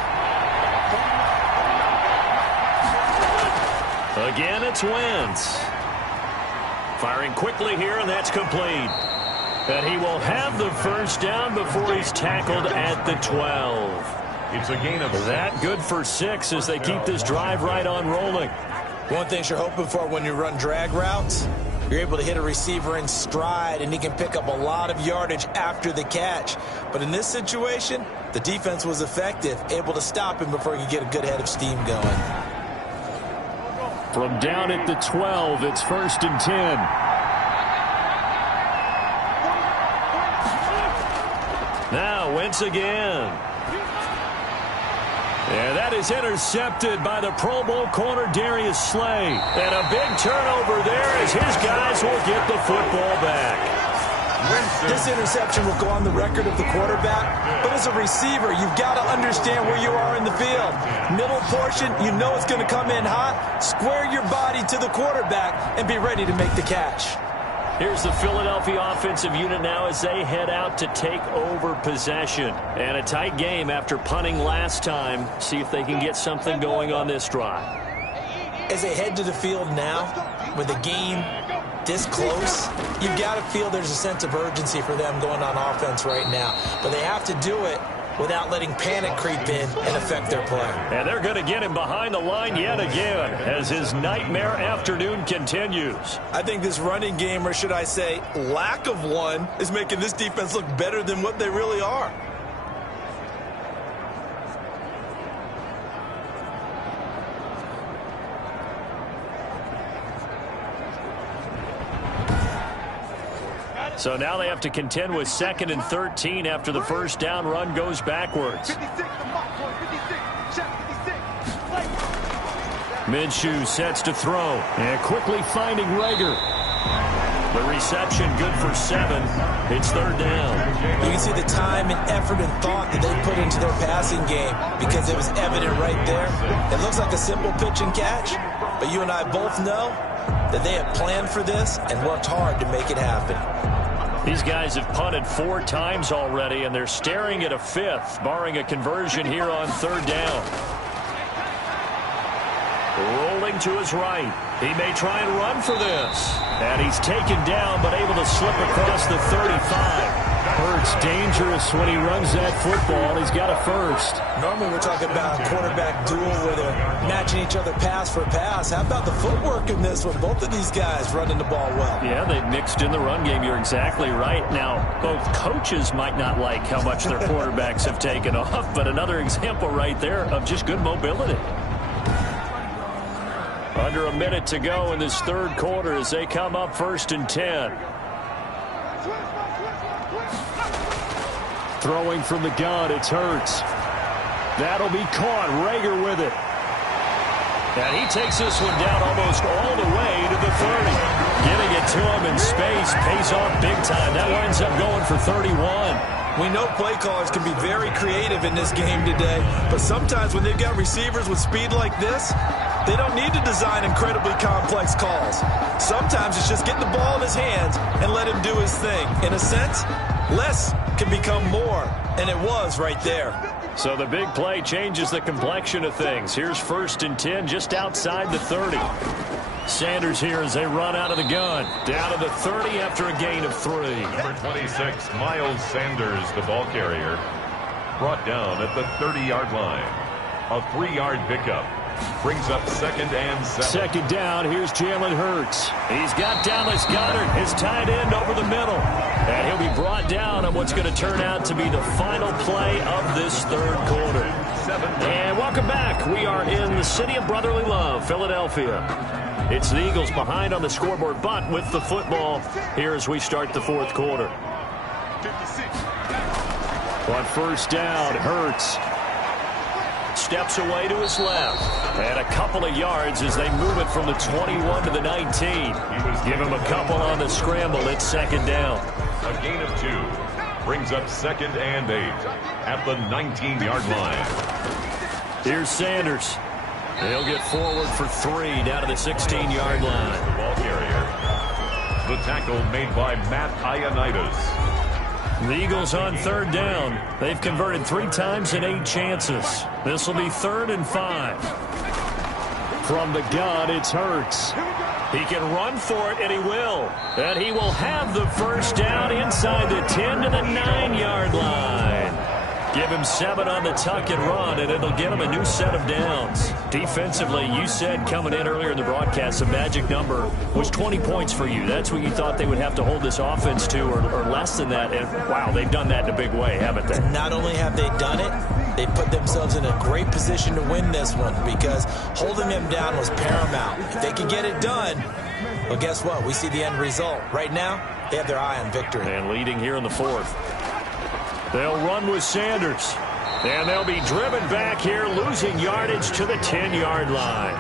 Again, it's Wentz. Firing quickly here, and that's complete. And he will have the 1st down before he's tackled at the 12. It's a gain of that good for 6 as they keep this drive right on rolling. One thing you're hoping for when you run drag routes, You're able to hit a receiver in stride, and he can pick up a lot of yardage after the catch. But in this situation, the defense was effective, able to stop him before he could get a good head of steam going. From down at the 12, it's 1st and 10. Now Wentz again. And that is intercepted by the Pro Bowl corner Darius Slay. And a big turnover there as his guys will get the football back. This interception will go on the record of the quarterback, but as a receiver, you've got to understand where you are in the field. Middle portion, you know it's going to come in hot. Square your body to the quarterback and be ready to make the catch. Here's the Philadelphia offensive unit now as they head out to take over possession. And a tight game after punting last time. See if they can get something going on this drive. As they head to the field now, with the game this close, you've got to feel there's a sense of urgency for them going on offense right now. But they have to do it without letting panic creep in and affect their play. And they're going to get him behind the line yet again as his nightmare afternoon continues. I think this running game, or should I say lack of one, is making this defense look better than what they really are. So now they have to contend with 2nd and 13 after the first down run goes backwards. Minshew sets to throw. And quickly finding Rager. The reception good for 7. It's 3rd down. You can see the time and effort and thought that they put into their passing game because it was evident right there. It looks like a simple pitch and catch, but you and I both know that they have planned for this and worked hard to make it happen. These guys have punted 4 times already, and they're staring at a 5th, barring a conversion here on 3rd down. Rolling to his right. He may try and run for this. And he's taken down, but able to slip across the 35. Hurts dangerous when he runs that football. He's got a first. Normally we're talking about a quarterback duel where they're matching each other pass for pass. How about the footwork in this one? Both of these guys running the ball well. Yeah, they've mixed in the run game. You're exactly right. Now, both coaches might not like how much their quarterbacks have taken off, but another example right there of just good mobility. Under a minute to go in this 3rd quarter as they come up 1st and 10. Throwing from the gun, it's Hurts. That'll be caught. Rager with it. And he takes this one down almost all the way to the 30. Getting it to him in space pays off big time. That winds up going for 31. We know play callers can be very creative in this game today, but sometimes when they've got receivers with speed like this, they don't need to design incredibly complex calls. Sometimes it's just get the ball in his hands and let him do his thing. In a sense, less can become more, and it was right there. So the big play changes the complexion of things. Here's 1st and 10 just outside the 30. Sanders here as they run out of the gun. Down to the 30 after a gain of 3. Number 26, Miles Sanders, the ball carrier, brought down at the 30-yard line. A 3-yard pickup. Brings up 2nd and 7. 2nd down. Here's Jalen Hurts. He's got Dallas Goedert, his tight end, over the middle. And he'll be brought down on what's going to turn out to be the final play of this 3rd quarter. And welcome back. We are in the city of brotherly love, Philadelphia. It's the Eagles behind on the scoreboard, but with the football here as we start the 4th quarter. On 1st down, Hurts steps away to his left. And a couple of yards as they move it from the 21 to the 19. Give him a couple on the scramble. It's 2nd down. A gain of 2. Brings up 2nd and 8 at the 19-yard line. Here's Sanders. He'll get forward for 3 down to the 16-yard line. The ball carrier. The tackle made by Matt Ioannidis. The Eagles on 3rd down. They've converted 3 times in 8 chances. This will be 3rd and 5. From the gun, it's Hurts. He can run for it, and he will. And he will have the first down inside the 10 to the 9-yard line. Give him 7 on the tuck and run, and it'll get him a new set of downs. Defensively, you said coming in earlier in the broadcast, the magic number was 20 points for you. That's what you thought they would have to hold this offense to, or less than that. And, wow, they've done that in a big way, haven't they? Not only have they done it, they put themselves in a great position to win this one because holding them down was paramount. If they could get it done, well, guess what? We see the end result. Right now, they have their eye on victory. And leading here in the 4th. They'll run with Sanders. And they'll be driven back here, losing yardage to the 10-yard line.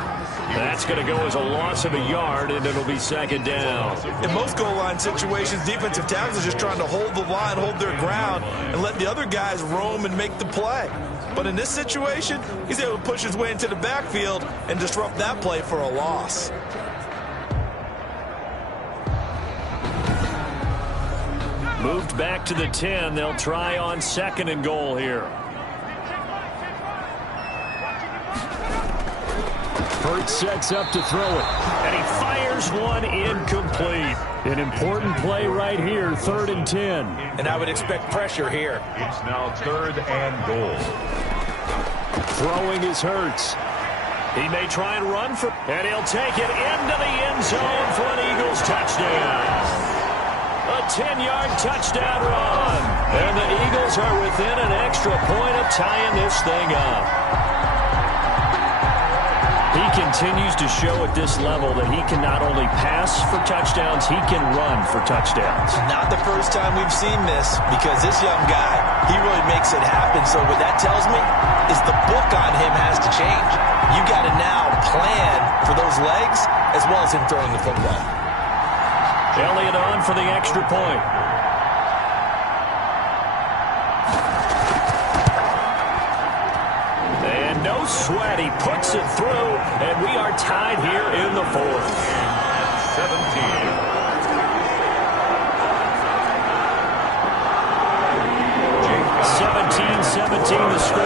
That's going to go as a loss of a yard, and it'll be 2nd down. In most goal line situations, defensive tackles are just trying to hold the line, hold their ground, and let the other guys roam and make the play. But in this situation, he's able to push his way into the backfield and disrupt that play for a loss. Moved back to the 10. They'll try on 2nd and goal here. Hurts sets up to throw it. And he fires one incomplete. An important play right here, 3rd and 10. And I would expect pressure here. It's now 3rd and goal. Throwing is Hurts. He may try and run for, and he'll take it into the end zone for an Eagles touchdown. A 10-yard touchdown run. And the Eagles are within an extra point of tying this thing up. He continues to show at this level that he can not only pass for touchdowns, he can run for touchdowns. Not the first time we've seen this because this young guy, he really makes it happen. So what that tells me is the book on him has to change. You got to now plan for those legs as well as him throwing the football. Elliott on for the extra point. And no sweat. He puts it through, and we are tied here in the 4th. 17. 17-17 the score.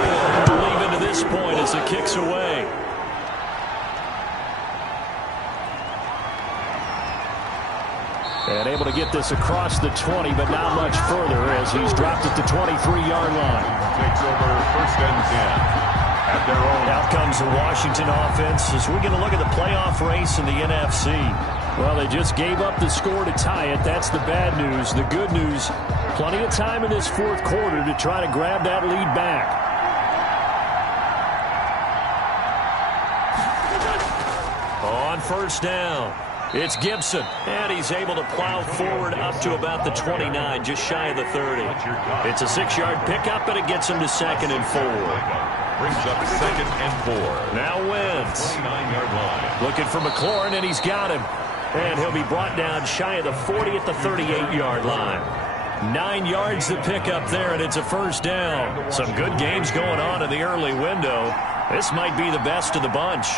Leave into this point as the kick's away. And able to get this across the 20, but not much further as he's dropped it to 23-yard line. Takes over 1st and 10 at their own. Out comes the Washington offense as we're going to look at the playoff race in the NFC. Well, they just gave up the score to tie it. That's the bad news. The good news, plenty of time in this 4th quarter to try to grab that lead back. On 1st down. It's Gibson, and he's able to plow forward up to about the 29, just shy of the 30. It's a 6-yard pickup, and it gets him to 2nd and 4. Brings up 2nd and 4. Now Wentz. 29-yard line. Looking for McLaurin, and he's got him. And he'll be brought down shy of the 40 at the 38-yard line. 9 yards to pick up there, and it's a 1st down. Some good games going on in the early window. This might be the best of the bunch.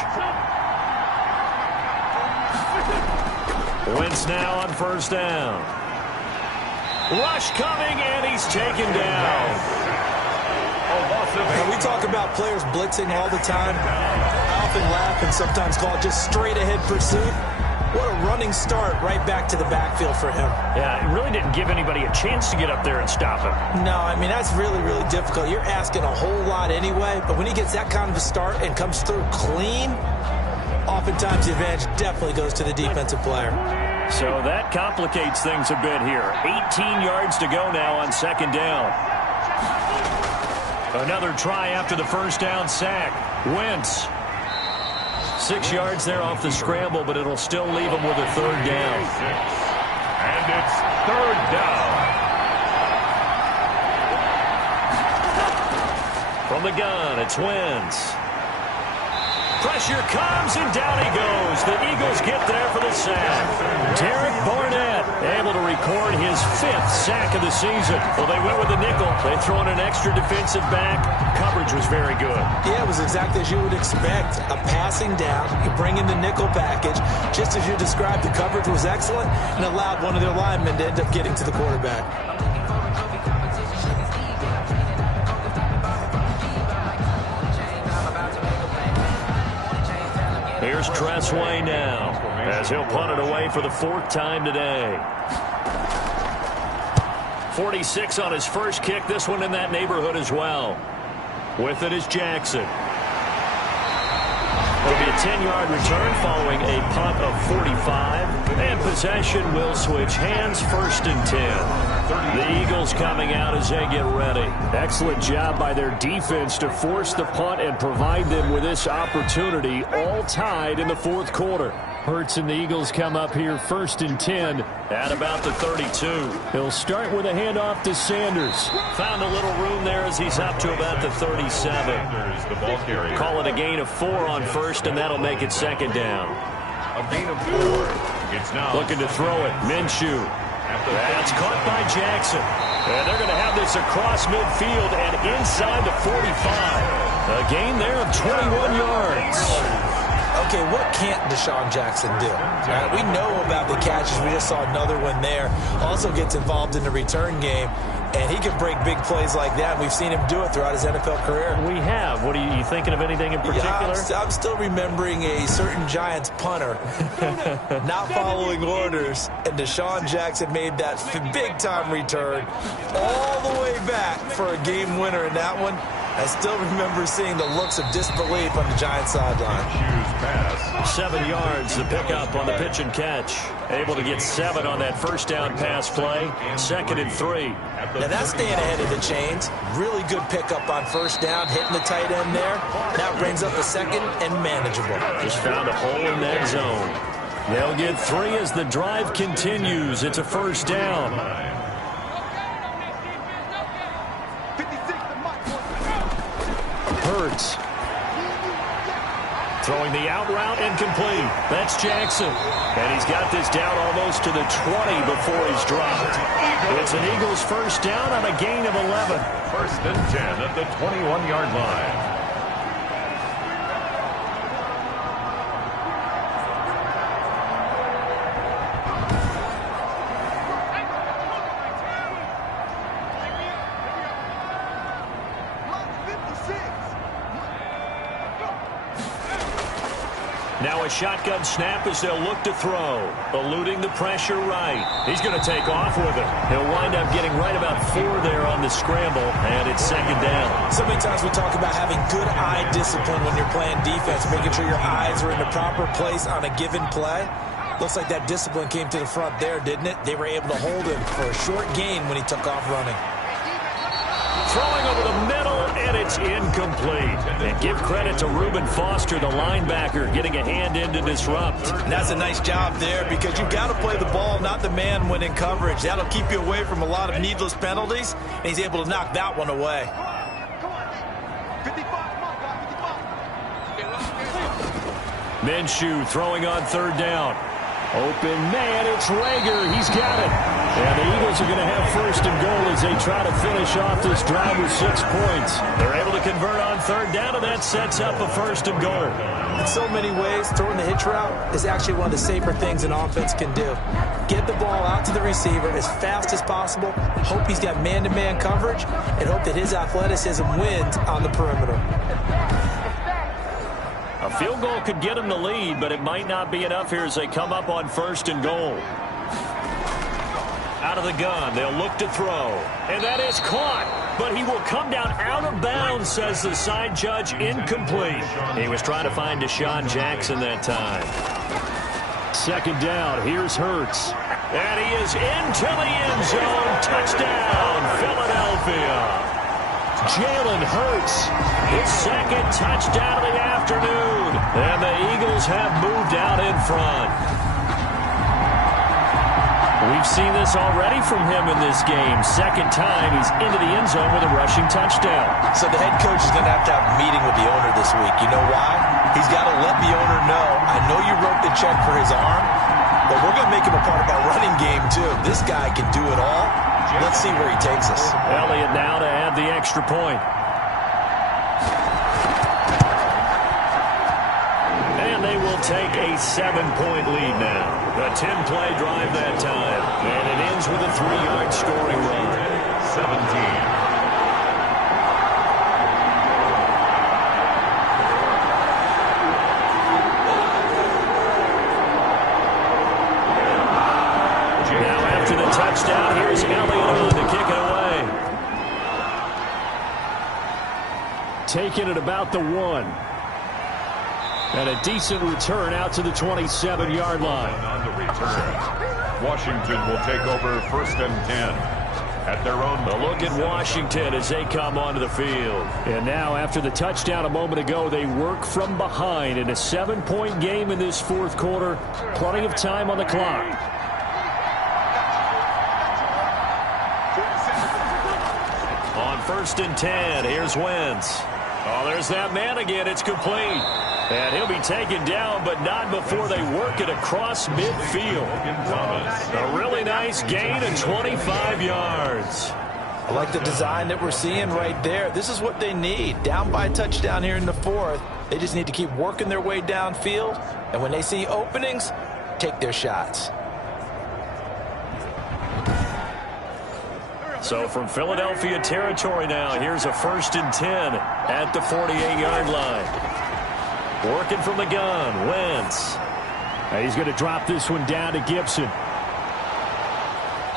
Wentz now on 1st down. Rush coming, and he's taken down. We talk about players blitzing all the time. I often laugh and sometimes call it just straight-ahead pursuit. What a running start right back to the backfield for him. Yeah, it really didn't give anybody a chance to get up there and stop him. No, I mean, that's really, really difficult. You're asking a whole lot anyway, but when he gets that kind of a start and comes through clean, oftentimes the advantage definitely goes to the defensive player. So that complicates things a bit here. 18 yards to go now on 2nd down. Another try after the 1st down sack. Wentz. 6 yards there off the scramble, but it'll still leave him with a 3rd down. And it's 3rd down. From the gun, it's Wentz. Pressure comes, and down he goes. The Eagles get there for the sack. Derek Barnett able to record his 5th sack of the season. Well, they went with the nickel. They throw in an extra defensive back. Coverage was very good. Yeah, it was exactly as you would expect. A passing down. You bring in the nickel package. Just as you described, the coverage was excellent and allowed one of their linemen to end up getting to the quarterback. Here's Tressway now as he'll punt it away for the 4th time today. 46 on his first kick. This one in that neighborhood as well. With it is Jackson. It'll be a 10-yard return following a punt of 45. And possession will switch hands, 1st and 10. The Eagles coming out as they get ready. Excellent job by their defense to force the punt and provide them with this opportunity, all tied in the 4th quarter. Hurts and the Eagles come up here 1st and 10 at about the 32. He'll start with a handoff to Sanders. Found a little room there as he's up to about the 37. Sanders, the ball carrier. Call it a gain of 4 on 1st, and that'll make it 2nd down. A gain of 4. It's now looking to throw it. Minshew. That's caught by Jackson. And they're going to have this across midfield and inside the 45. A gain there of 21 yards. Okay, what can't Deshaun Jackson do? We know about the catches. We just saw another one there. Also gets involved in the return game, and he can break big plays like that. We've seen him do it throughout his NFL career. We have. What are you thinking of anything in particular? Yeah, I'm still remembering a certain Giants punter not following orders, and Deshaun Jackson made that big-time return all the way back for a game winner in that one. I still remember seeing the looks of disbelief on the Giants sideline. 7 yards, the pickup on the pitch and catch. Able to get 7 on that 1st down pass play. 2nd and 3. Now that's staying ahead of the chains. Really good pickup on 1st down, hitting the tight end there. That brings up the 2nd and manageable. Just found a hole in that zone. They'll get 3 as the drive continues. It's a 1st down. Hurts. Throwing the out route incomplete. That's Jackson. And he's got this down almost to the 20 before he's dropped. It's an Eagles 1st down on a gain of 11. 1st and 10 at the 21-yard line. Now a shotgun snap as they'll look to throw. Eluding the pressure right. He's going to take off with it. He'll wind up getting right about 4 there on the scramble, and it's 2nd down. So many times we talk about having good eye discipline when you're playing defense, making sure your eyes are in the proper place on a given play. Looks like that discipline came to the front there, didn't it? They were able to hold him for a short gain when he took off running. Throwing over the middle, and it's incomplete. And give credit to Reuben Foster, the linebacker, getting a hand in to disrupt. And that's a nice job there because you've got to play the ball, not the man when in coverage. That'll keep you away from a lot of needless penalties, and he's able to knock that one away. Minshew throwing on 3rd down. Open man, it's Rager. He's got it. And the Eagles are going to have 1st and goal as they try to finish off this drive with 6 points. They're able to convert on 3rd down, and that sets up a 1st and goal. In so many ways, throwing the hitch route is actually one of the safer things an offense can do. Get the ball out to the receiver as fast as possible, hope he's got man-to-man coverage, and hope that his athleticism wins on the perimeter. A field goal could get him the lead, but it might not be enough here as they come up on 1st and goal. Out of the gun, they'll look to throw. And that is caught. But he will come down out of bounds, says the side judge. Incomplete. He was trying to find Deshaun Jackson that time. 2nd down. Here's Hurts. And he is into the end zone. Touchdown, Philadelphia. Jalen Hurts, his 2nd touchdown of the afternoon. And the Eagles have moved out in front. We've seen this already from him in this game. 2nd time he's into the end zone with a rushing touchdown. So the head coach is going to have a meeting with the owner this week. You know why? He's got to let the owner know, I know you wrote the check for his arm, but we're going to make him a part of our running game too. This guy can do it all. Let's see where he takes us. Elliott now to add the extra point. And they will take a 7-point lead now. A 10-play drive that time. And it ends with a 3-yard scoring run. 17. Now after the touchdown, here's Elliott on the kick taken at about the 1. And a decent return out to the 27-yard line. On the return, Washington will take over 1st and 10. At their own. A look at Washington as they come onto the field. And now, after the touchdown a moment ago, they work from behind in a 7-point game in this 4th quarter. Plenty of time on the clock. On 1st and 10, here's Wentz. Oh, there's that man again. It's complete. And he'll be taken down, but not before they work it across midfield. A really nice gain of 25 yards. I like the design that we're seeing right there. This is what they need. Down by a touchdown here in the 4th. They just need to keep working their way downfield. And when they see openings, take their shots. So from Philadelphia territory now, here's a 1st and 10 at the 48-yard line. Working from the gun, Wentz. And he's going to drop this one down to Gibson.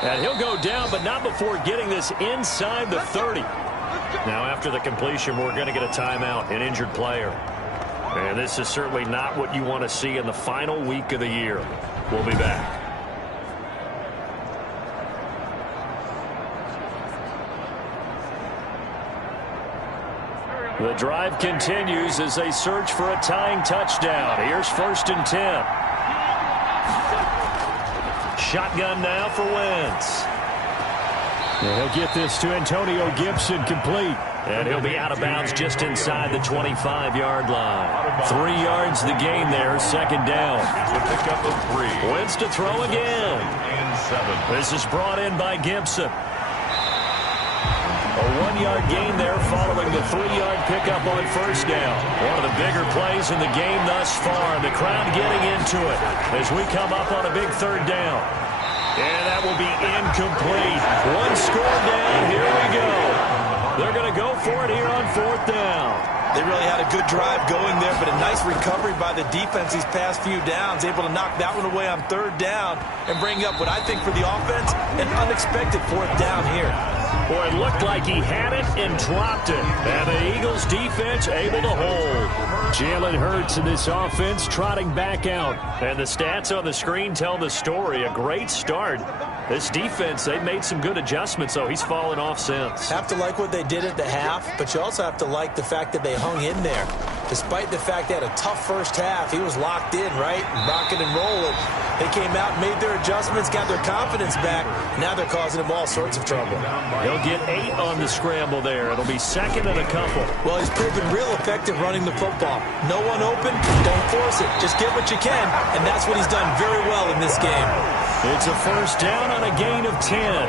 And he'll go down, but not before getting this inside the 30. Now after the completion, we're going to get a timeout, an injured player. And this is certainly not what you want to see in the final week of the year. We'll be back. The drive continues as they search for a tying touchdown. Here's 1st and 10. Shotgun now for Wentz. And he'll get this to Antonio Gibson complete. And he'll be out of bounds just inside the 25-yard line. 3 yards the gain there, 2nd down. It's a pickup of 3. Wentz to throw again. And 7. This is brought in by Gibson. A 1-yard gain there following the 3-yard pickup on 1st down. One of the bigger plays in the game thus far. The crowd getting into it as we come up on a big 3rd down. And that will be incomplete. 1 score down. Here we go. They're going to go for it here on 4th down. They really had a good drive going there, but a nice recovery by the defense these past few downs. Able to knock that one away on 3rd down and bring up what I think for the offense, an unexpected 4th down here. Boy, it looked like he had it and dropped it. And the Eagles defense able to hold. Jalen Hurts in this offense trotting back out. And the stats on the screen tell the story. A great start. This defense, they've made some good adjustments, though. He's fallen off since. Have to like what they did at the half, but you also have to like the fact that they hung in there. Despite the fact they had a tough 1st half, he was locked in, right? Rocking and rolling. They came out, made their adjustments, got their confidence back. Now they're causing him all sorts of trouble. He'll get 8 on the scramble there. It'll be 2nd and a couple. Well, he's proven real effective running the football. No one open, don't force it. Just get what you can, and that's what he's done very well in this game. It's a 1st down on a gain of 10.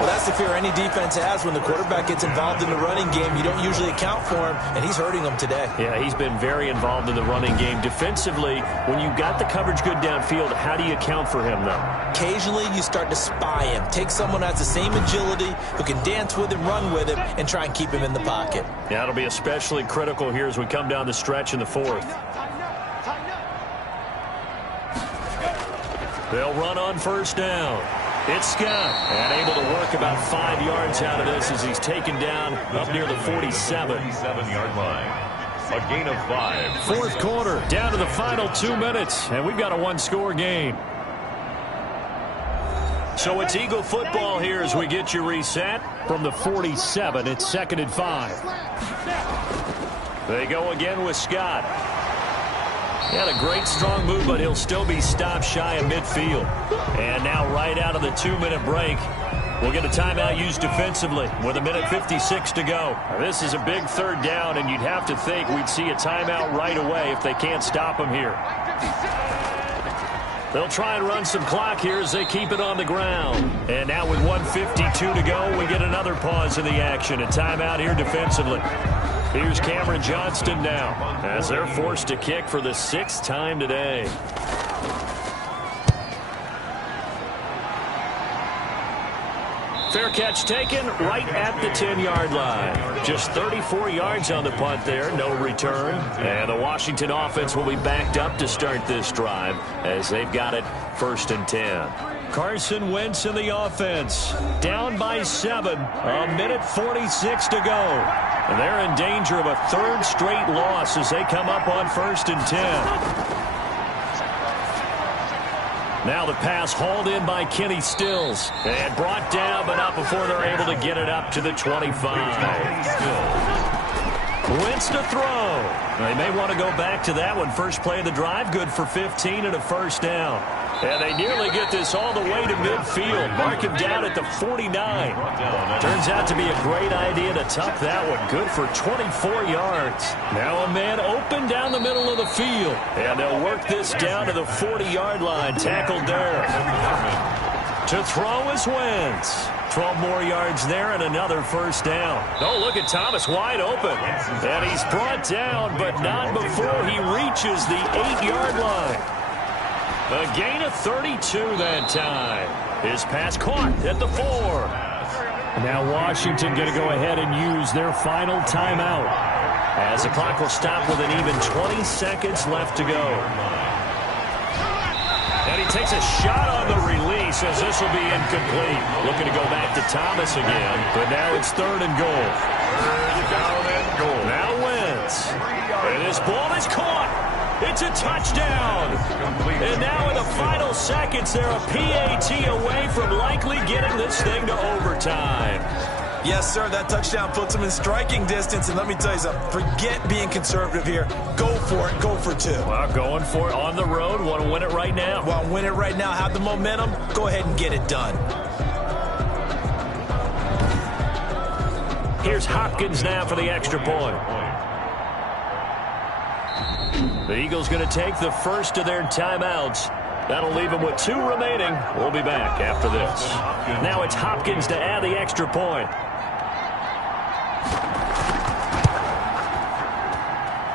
Well, that's the fear any defense has when the quarterback gets involved in the running game. You don't usually account for him, and he's hurting them today. Yeah, he's been very involved in the running game. Defensively, when you've got the coverage good downfield, how do you account for him, though? Occasionally, you start to spy him. Take someone who has the same agility, who can dance with him, run with him, and try and keep him in the pocket. Yeah, it'll be especially critical here as we come down the stretch in the 4th. They'll run on 1st down. It's Scott, and able to work about 5 yards out of this as he's taken down up near the 47. 47-yard line. A gain of 5. 4th quarter, down to the final 2 minutes, and we've got a 1-score game. So it's Eagle football here as we get you reset. From the 47, it's 2nd and 5. They go again with Scott. He had a great strong move, but he'll still be stopped shy of midfield. And now right out of the 2-minute break, we'll get a timeout used defensively with 1:56 to go. This is a big 3rd down, and you'd have to think we'd see a timeout right away if they can't stop him here. They'll try and run some clock here as they keep it on the ground. And now with 1:52 to go, we get another pause in the action. A timeout here defensively. Here's Cameron Johnston now as they're forced to kick for the 6th time today. Fair catch taken right at the 10-yard line. Just 34 yards on the punt there, no return. And the Washington offense will be backed up to start this drive as they've got it 1st and 10. Carson Wentz in the offense. Down by 7. A minute 46 to go. And they're in danger of a third straight loss as they come up on 1st and 10. Now the pass hauled in by Kenny Stills. And brought down, but not before they're able to get it up to the 25. Wentz to throw. They may want to go back to that one. First play of the drive, good for 15 and a first down. And they nearly get this all the way to midfield. Mark him down at the 49. Turns out to be a great idea to tuck that one. Good for 24 yards. Now a man open down the middle of the field. And they'll work this down to the 40-yard line. Tackled there. To throw is Wentz. 12 more yards there and another first down. Oh, look at Thomas wide open. And he's brought down, but not before he reaches the 8-yard line. A gain of 32 that time. His pass caught at the 4. Now Washington going to go ahead and use their final timeout, as the clock will stop with an even 20 seconds left to go. And he takes a shot on the release as this will be incomplete. Looking to go back to Thomas again, but now it's 3rd and goal. 3rd down and goal. Now Wentz. And this ball is caught. It's a touchdown. And now in the final seconds, they're a PAT away from likely getting this thing to overtime. Yes, sir, that touchdown puts them in striking distance. And let me tell you something, forget being conservative here. Go for it. Go for 2. Well, going for it on the road. Want to win it right now. Want to win it right now. Have the momentum. Go ahead and get it done. Here's Hopkins now for the extra point. The Eagles going to take the first of their timeouts. That'll leave them with 2 remaining. We'll be back after this. Now it's Hopkins to add the extra point.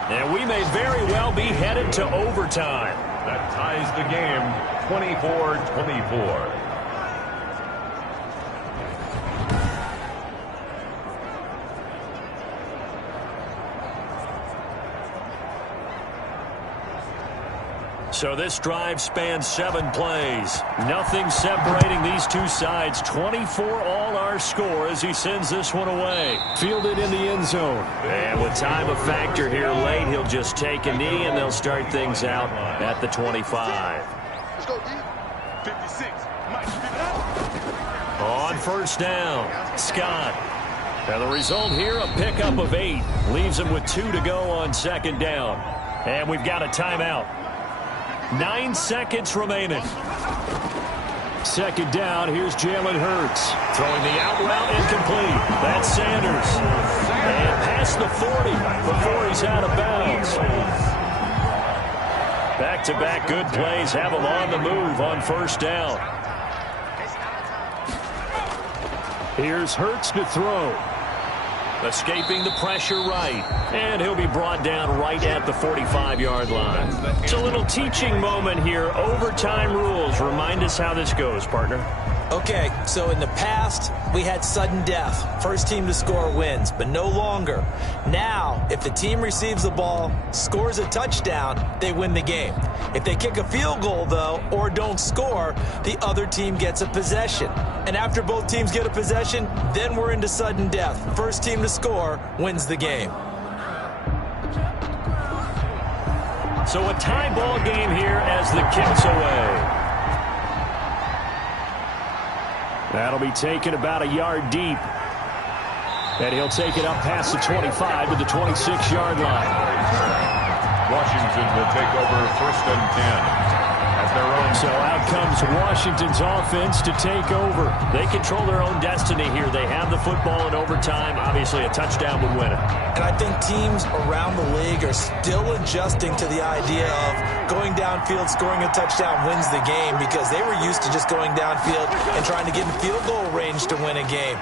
And we may very well be headed to overtime. That ties the game 24-24. So this drive spans 7 plays. Nothing separating these two sides. 24 all our score as he sends this one away. Fielded in the end zone. And with time a factor here late, he'll just take a knee and they'll start things out at the 25. Let's go, D. 56. On first down, Scott. Now the result here, a pickup of 8. Leaves him with 2 to go on 2nd down. And we've got a timeout. 9 seconds remaining. 2nd down, here's Jalen Hurts. Throwing the out route incomplete. That's Sanders. And past the 40 before he's out of bounds. Back-to-back good plays have him on the move on 1st down. Here's Hurts to throw. Escaping the pressure right. And he'll be brought down right at the 45-yard line. It's a little teaching moment here. Overtime rules. Remind us how this goes, partner. Okay, so in the past, we had sudden death. First team to score wins, but no longer. Now, if the team receives the ball, scores a touchdown, they win the game. If they kick a field goal, though, or don't score, the other team gets a possession. And after both teams get a possession, then we're into sudden death. First team to score wins the game. So a tie ball game here as the kick's away. That'll be taken about a yard deep. And he'll take it up past the 25 to the 26-yard line. Washington will take over 1st and 10 at their own. So out comes Washington's offense to take over. They control their own destiny here. They have the football in overtime. Obviously, a touchdown would win it. And I think teams around the league are still adjusting to the idea of going downfield, scoring a touchdown wins the game, because they were used to just going downfield and trying to get in field goal range to win a game.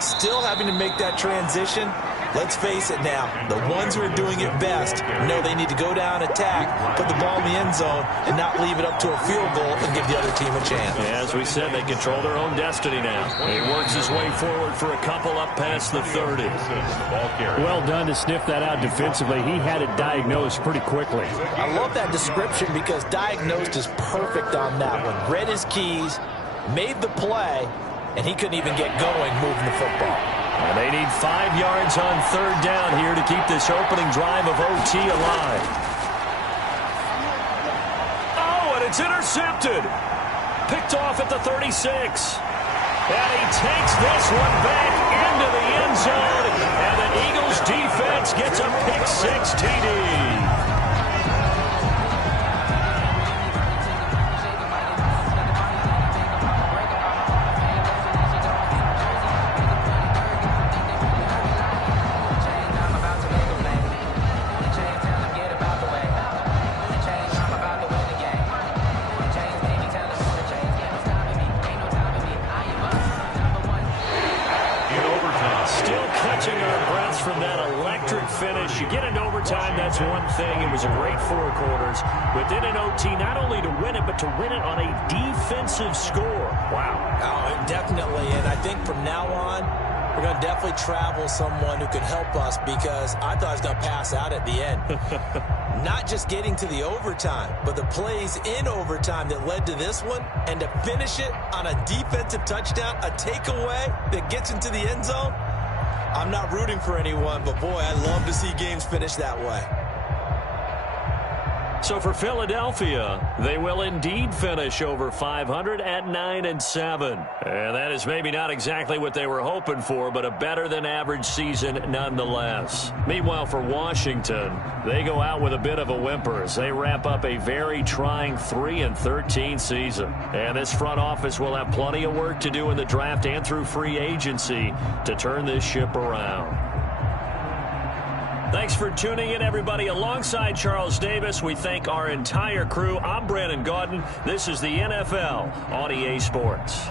Still having to make that transition. Let's face it now, the ones who are doing it best know they need to go down, attack, put the ball in the end zone, and not leave it up to a field goal and give the other team a chance. As we said, they control their own destiny now. He works his way forward for a couple up past the 30. Well done to sniff that out defensively. He had it diagnosed pretty quickly. I love that description because diagnosed is perfect on that one. Read his keys, made the play, and he couldn't even get going moving the football. And they need 5 yards on third down here to keep this opening drive of OT alive. Oh, and it's intercepted. Picked off at the 36. And he takes this one back into the end zone. And the Eagles defense gets a pick-6 TD. From that electric finish. You get into overtime, that's one thing. It was a great 4 quarters. But then in OT, not only to win it, but to win it on a defensive score. Wow. Oh, definitely. And I think from now on, we're going to definitely travel someone who can help us, because I thought I was going to pass out at the end. Not just getting to the overtime, but the plays in overtime that led to this one, and to finish it on a defensive touchdown, a takeaway that gets into the end zone. I'm not rooting for anyone, but boy, I love to see games finish that way. So for Philadelphia, they will indeed finish over 500 at 9-7. And that is maybe not exactly what they were hoping for, but a better than average season nonetheless. Meanwhile, for Washington, they go out with a bit of a whimper as they wrap up a very trying 3-13 season. And this front office will have plenty of work to do in the draft and through free agency to turn this ship around. Thanks for tuning in, everybody. Alongside Charles Davis, we thank our entire crew. I'm Brandon Gaudin. This is the NFL on EA Sports.